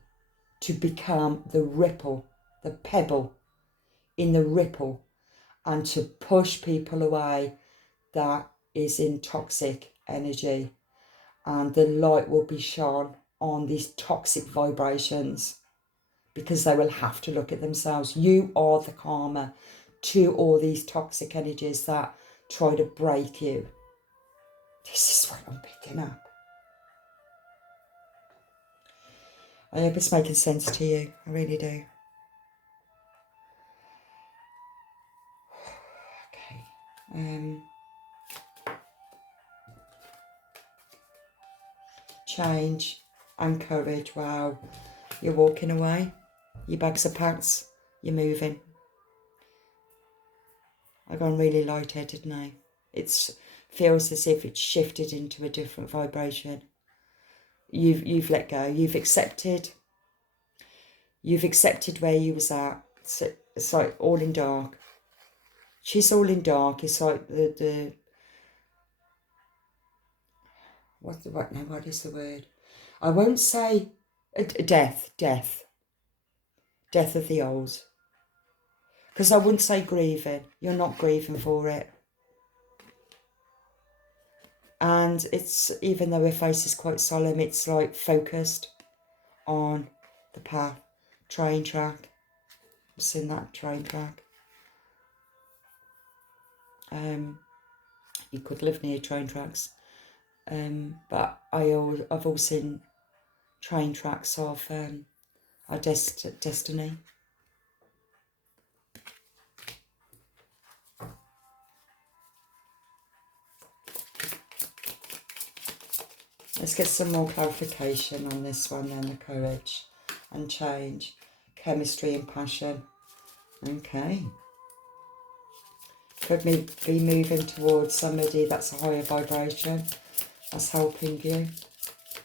to become the ripple, the pebble in the ripple, and to push people away that is in toxic energy. And the light will be shone on these toxic vibrations, because they will have to look at themselves. You are the karma to all these toxic energies that try to break you. This is what I'm picking up. I hope it's making sense to you. I really do. Okay. Change and courage. Wow. You're walking away. Your bags are packed. You're moving. I've gone really light-headed now. It feels as if it's shifted into a different vibration. You've let go. You've accepted where you was at. It's like all in dark. She's all in dark. It's like the what is the word? I won't say death of the old. Because I wouldn't say grieving. You're not grieving for it. And it's, even though her face is quite solemn, it's like focused on the path. Train track. I've seen that train track. You could live near train tracks. But I've all seen train tracks of our destiny. Let's get some more clarification on this one then. The courage and change, chemistry and passion. Okay. Could be moving towards somebody that's a higher vibration, that's helping you,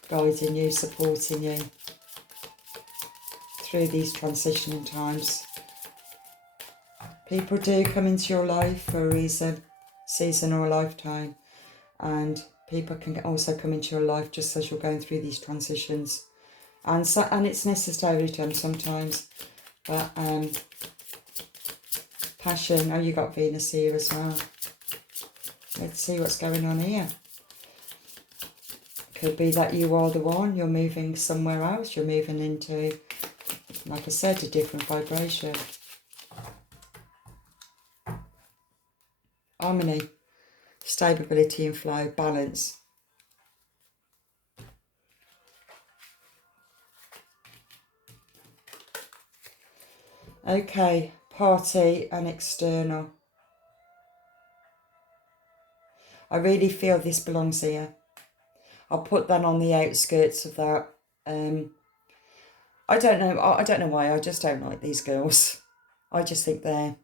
guiding you, supporting you through these transitioning times. People do come into your life for a reason, season or a lifetime, and people can also come into your life just as you're going through these transitions, and it's necessary to them sometimes. But passion. Oh, you got Venus here as well. Let's see what's going on here. Could be that you are the one. You're moving somewhere else. You're moving into, like I said, a different vibration. Harmony, stability and flow, balance. Okay, party and external. I really feel this belongs here. I'll put that on the outskirts of that. I don't know why. I just don't like these girls. I just think they're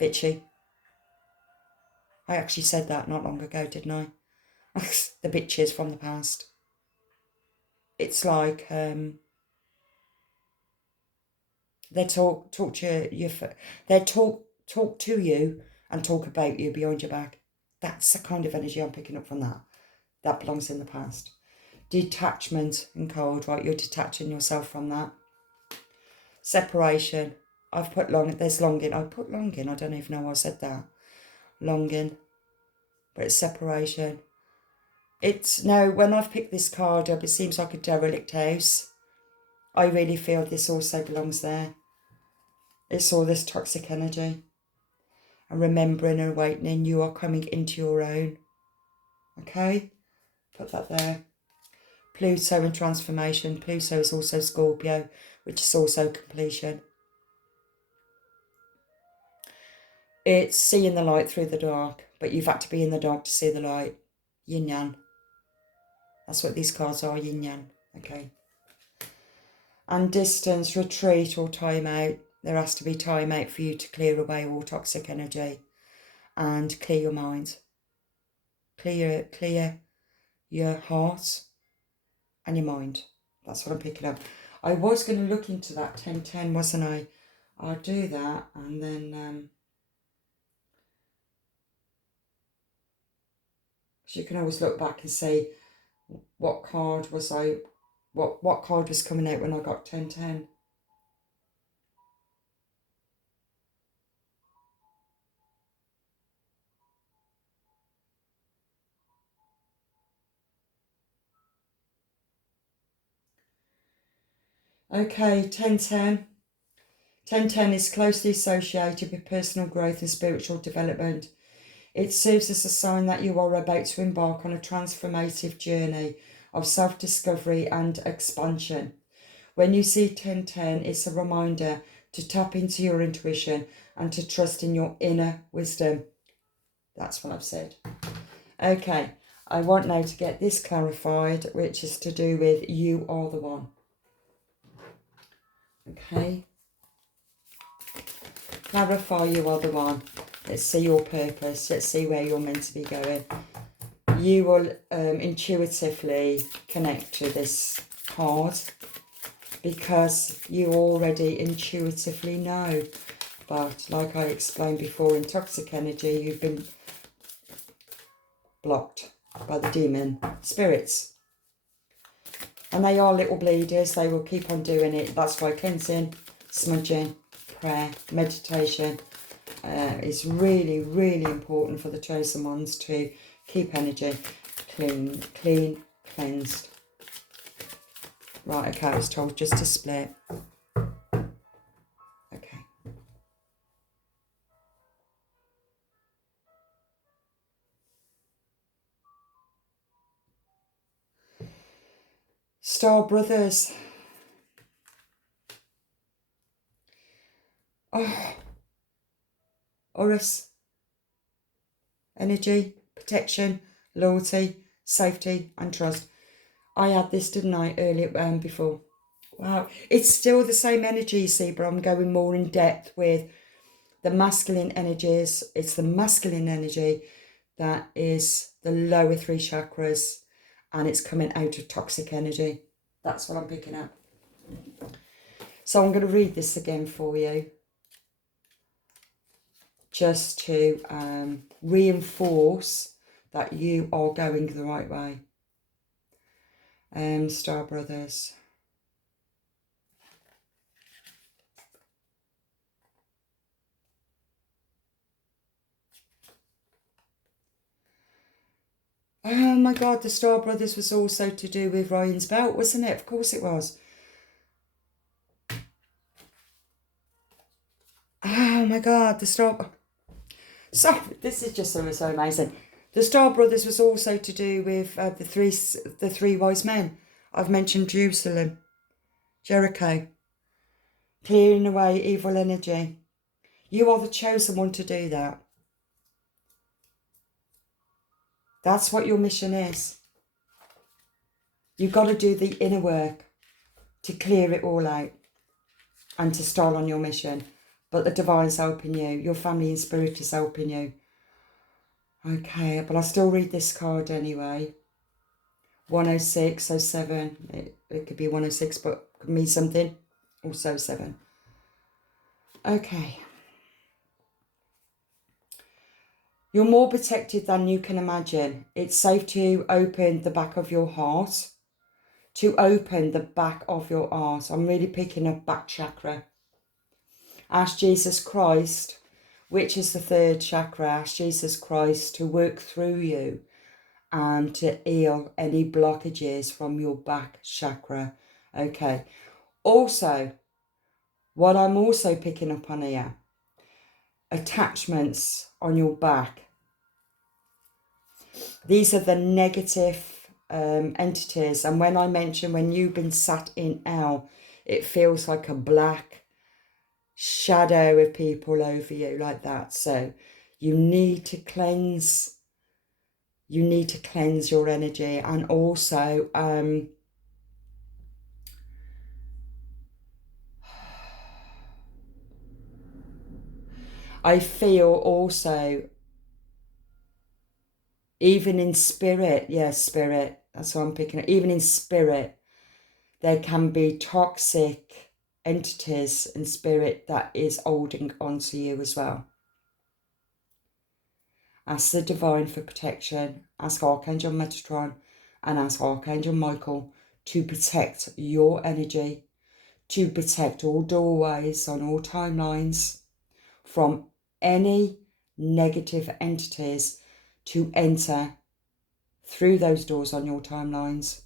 bitchy. I actually said that not long ago, didn't I? The bitches from the past. It's like they talk to you. They talk to you and talk about you behind your back. That's the kind of energy I'm picking up from that. That belongs in the past. Detachment and cold, right? You're detaching yourself from that. Separation. I've put there's longing. I put longing. I don't even know why I said that. Longing. But it's separation. It's, no, when I've picked this card up, it seems like a derelict house. I really feel this also belongs there. It's all this toxic energy. And remembering and awakening, you are coming into your own. Okay? Put that there. Pluto and transformation. Pluto is also Scorpio, which is also completion. It's seeing the light through the dark, but you've had to be in the dark to see the light. Yin Yang. That's what these cards are, Yin Yang. Okay. And distance, retreat or time out. There has to be time out for you to clear away all toxic energy and clear your mind. Clear your heart and your mind. That's what I'm picking up. I was going to look into that 1010, wasn't I? I'll do that, and then you can always look back and see what card was what card was coming out when I got 1010. Okay, 1010. 1010 is closely associated with personal growth and spiritual development. It serves as a sign that you are about to embark on a transformative journey of self-discovery and expansion. When you see 1010, it's a reminder to tap into your intuition and to trust in your inner wisdom. That's what I've said. Okay, I want now to get this clarified, which is to do with you are the one. Okay. Clarify you are the one. Let's see your purpose. Let's see where you're meant to be going. You will intuitively connect to this card because you already intuitively know. But like I explained before, in toxic energy, you've been blocked by the demon spirits. And they are little bleeders. They will keep on doing it. That's why cleansing, smudging, prayer, meditation is really, really important for the chosen ones to keep energy clean, cleansed. Right, okay, I was told just to split. Okay. Star Brothers. Oh, Horus. Energy, protection, loyalty, safety and trust. I had this, didn't I, earlier before. Wow, it's still the same energy, you see, but I'm going more in depth with the masculine energies. It's the masculine energy that is the lower three chakras, and it's coming out of toxic energy. That's what I'm picking up. So I'm going to read this again for you, just to reinforce that you are going the right way. Star Brothers. Oh my God, the Star Brothers was also to do with Ryan's belt, wasn't it? Of course it was. Oh my God, the Star... Sorry, this is just so amazing. The Star Brothers was also to do with the three wise men. I've mentioned Jerusalem, Jericho, clearing away evil energy. You are the chosen one to do that. That's what your mission is. You've got to do the inner work to clear it all out and to start on your mission. But the divine's helping you. Your family and spirit is helping you. Okay, but I'll still read this card anyway. 106, 07. It could be 106, but it could mean something. Also 7. Okay. You're more protected than you can imagine. It's safe to open the back of your heart. To open the back of your heart. I'm really picking up back chakra. Ask Jesus Christ, which is the third chakra. Ask Jesus Christ to work through you and to heal any blockages from your back chakra. Okay. Also, what I'm also picking up on here, attachments on your back. These are the negative entities. And when I mention when you've been sat in hell, it feels like a black shadow of people over you like that. So you need to cleanse. You need to cleanse your energy. And also I feel also, even in spirit, yes, spirit, that's what I'm picking up, even in spirit, There can be toxic entities and spirit that is holding on to you as well. Ask the divine for protection. Ask Archangel Metatron and ask Archangel Michael to protect your energy, to protect all doorways on all timelines from any negative entities to enter through those doors on your timelines.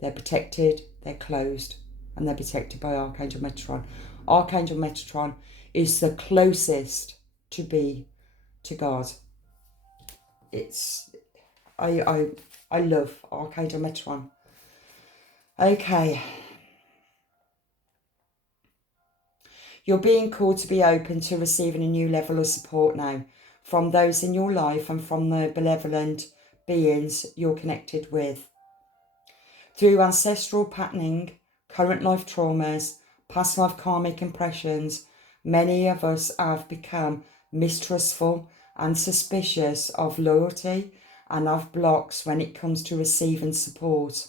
They're protected, they're closed, and they're protected by Archangel Metatron. Archangel Metatron is the closest to be to God. I love Archangel Metatron. Okay. You're being called to be open to receiving a new level of support now from those in your life and from the benevolent beings you're connected with. Through ancestral patterning, current life traumas, past life karmic impressions, many of us have become mistrustful and suspicious of loyalty and have blocks when it comes to receiving support.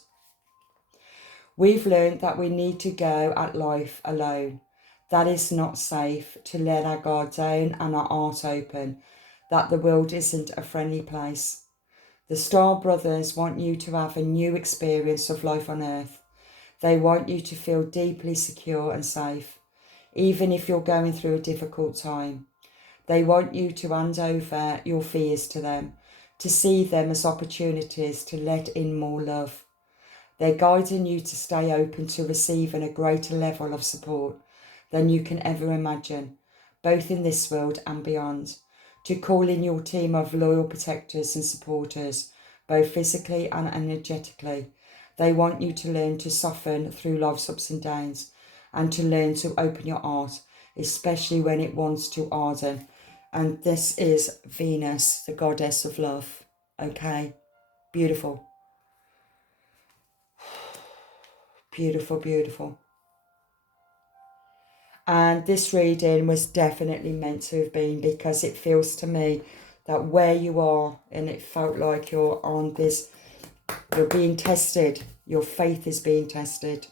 We've learned that we need to go at life alone. That is not safe, to let our guard down and our heart open, that the world isn't a friendly place. The Star Brothers want you to have a new experience of life on Earth. They want you to feel deeply secure and safe, even if you're going through a difficult time. They want you to hand over your fears to them, to see them as opportunities to let in more love. They're guiding you to stay open to receiving a greater level of support than you can ever imagine, both in this world and beyond. To call in your team of loyal protectors and supporters, both physically and energetically. They want you to learn to soften through life's ups and downs, and to learn to open your heart, especially when it wants to harden. And this is Venus, the goddess of love. Okay? Beautiful. Beautiful, beautiful. And this reading was definitely meant to have been, because it feels to me that where you are, and it felt like you're on this, you're being tested. Your faith is being tested.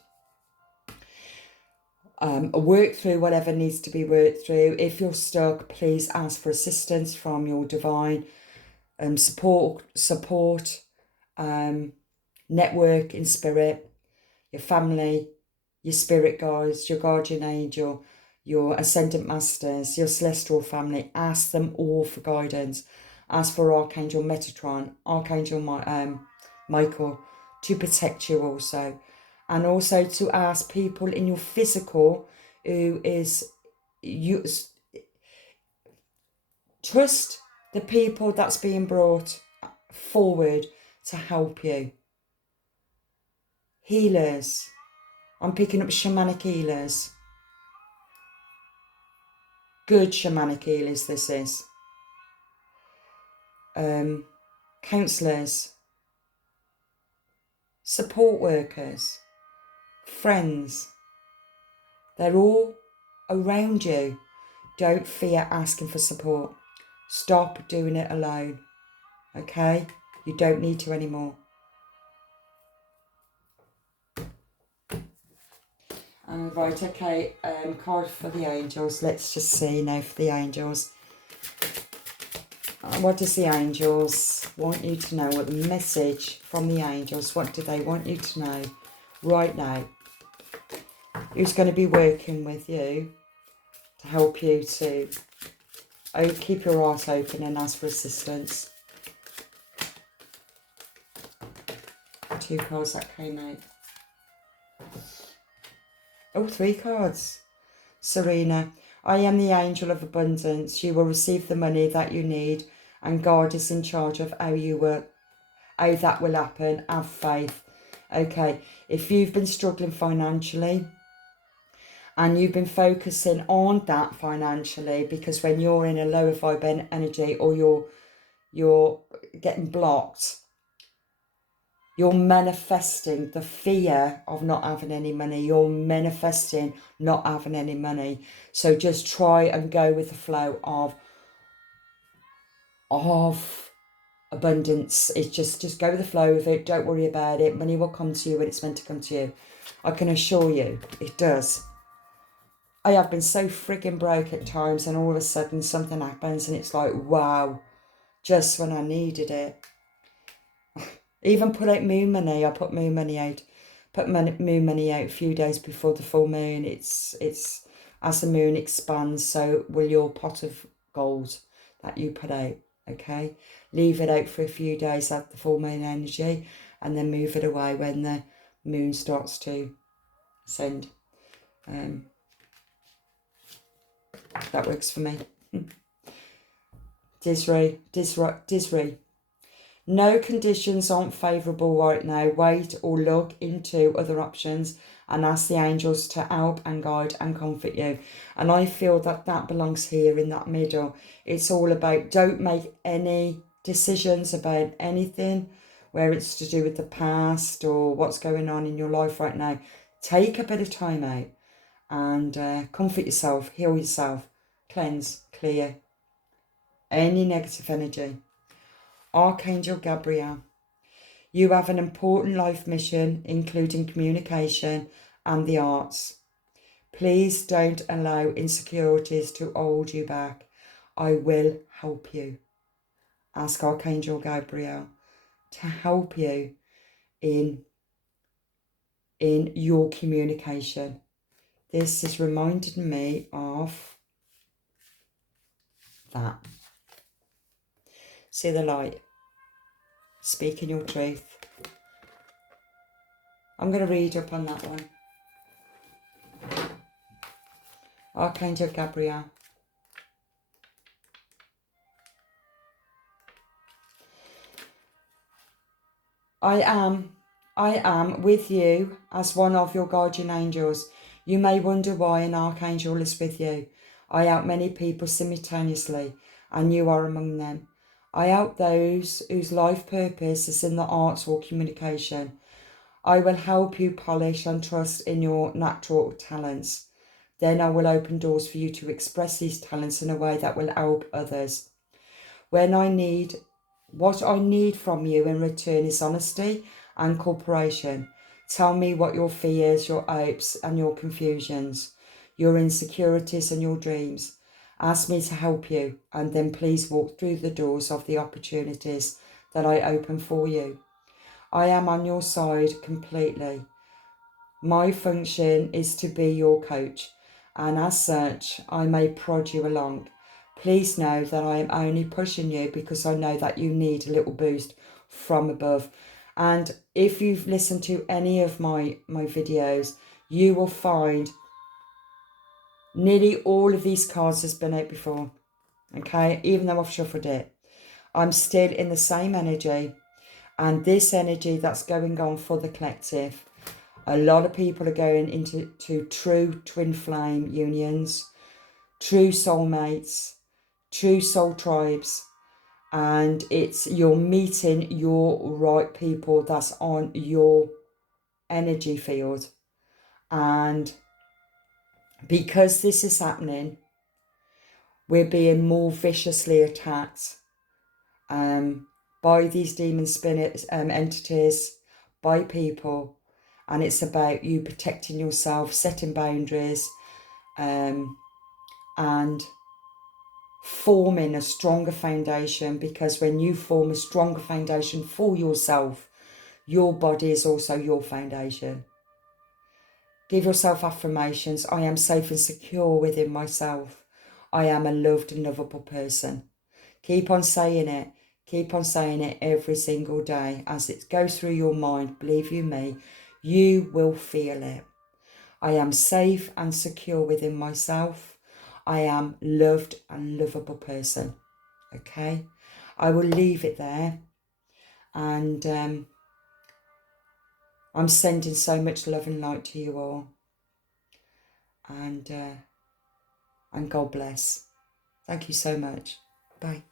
Work through whatever needs to be worked through. If you're stuck, please ask for assistance from your divine support, network in spirit, your family, your spirit guides, your guardian angel, your ascendant masters, your celestial family. Ask them all for guidance. Ask for Archangel Metatron, Archangel Michael to protect you also. And also to ask people in your physical who is, you trust the people that's being brought forward to help you. Healers. I'm picking up shamanic healers. Good shamanic healers this is. Counsellors. Support workers. Friends. They're all around you. Don't fear asking for support. Stop doing it alone. Okay? You don't need to anymore. Right, okay, card for the angels. Let's just see now for the angels. What does the angels want you to know? What the message from the angels, what do they want you to know right now? Who's going to be working with you to help you to keep your heart open and ask for assistance? 2 cards that came out. Oh, 3 cards. Serena, I am the angel of abundance. You will receive the money that you need, and God is in charge of how that will happen. Have faith. Okay, if you've been struggling financially and you've been focusing on that financially, because when you're in a lower vibe energy, or you're getting blocked, you're manifesting the fear of not having any money. You're manifesting not having any money. So just try and go with the flow of abundance. It's just go with the flow of it. Don't worry about it. Money will come to you when it's meant to come to you. I can assure you it does. I have been so frigging broke at times, and all of a sudden something happens and it's like, wow, just when I needed it. Even put out moon money. I put moon money out. Moon money out a few days before the full moon. It's as the moon expands, so will your pot of gold that you put out. Okay, leave it out for a few days at the full moon energy, and then move it away when the moon starts to ascend. That works for me. Disray. No conditions aren't favourable right now. Wait or look into other options and ask the angels to help and guide and comfort you. And I feel that that belongs here in that middle. It's all about, don't make any decisions about anything where it's to do with the past or what's going on in your life right now. Take a bit of time out and comfort yourself, heal yourself, cleanse, clear any negative energy. Archangel Gabriel, you have an important life mission, including communication and the arts. Please don't allow insecurities to hold you back. I will help you. Ask Archangel Gabriel to help you in your communication. This has reminded me of that. See the light. Speaking your truth. I'm going to read up on that one. Archangel Gabriel. I am with you as one of your guardian angels. You may wonder why an archangel is with you. I help many people simultaneously, and you are among them. I help those whose life purpose is in the arts or communication. I will help you polish and trust in your natural talents. Then I will open doors for you to express these talents in a way that will help others. What I need from you in return is honesty and cooperation. Tell me what your fears, your hopes and your confusions, your insecurities and your dreams. Ask me to help you, and then please walk through the doors of the opportunities that I open for you. I am on your side completely. My function is to be your coach, and as such, I may prod you along. Please know that I am only pushing you because I know that you need a little boost from above. And if you've listened to any of my videos, you will find nearly all of these cards has been out before. Okay, even though I've shuffled it, I'm still in the same energy, and this energy that's going on for the collective. A lot of people are going into true twin flame unions, true soulmates, true soul tribes, and you're meeting your right people that's on your energy field. And because this is happening, we're being more viciously attacked by these demon spirits, entities, by people, and it's about you protecting yourself, setting boundaries, and forming a stronger foundation, because when you form a stronger foundation for yourself, your body is also your foundation. Give yourself affirmations. I am safe and secure within myself. I am a loved and lovable person. Keep on saying it. Keep on saying it every single day. As it goes through your mind, believe you me, you will feel it. I am safe and secure within myself. I am loved and lovable person. Okay? I will leave it there. And I'm sending so much love and light to you all. And God bless. Thank you so much. Bye.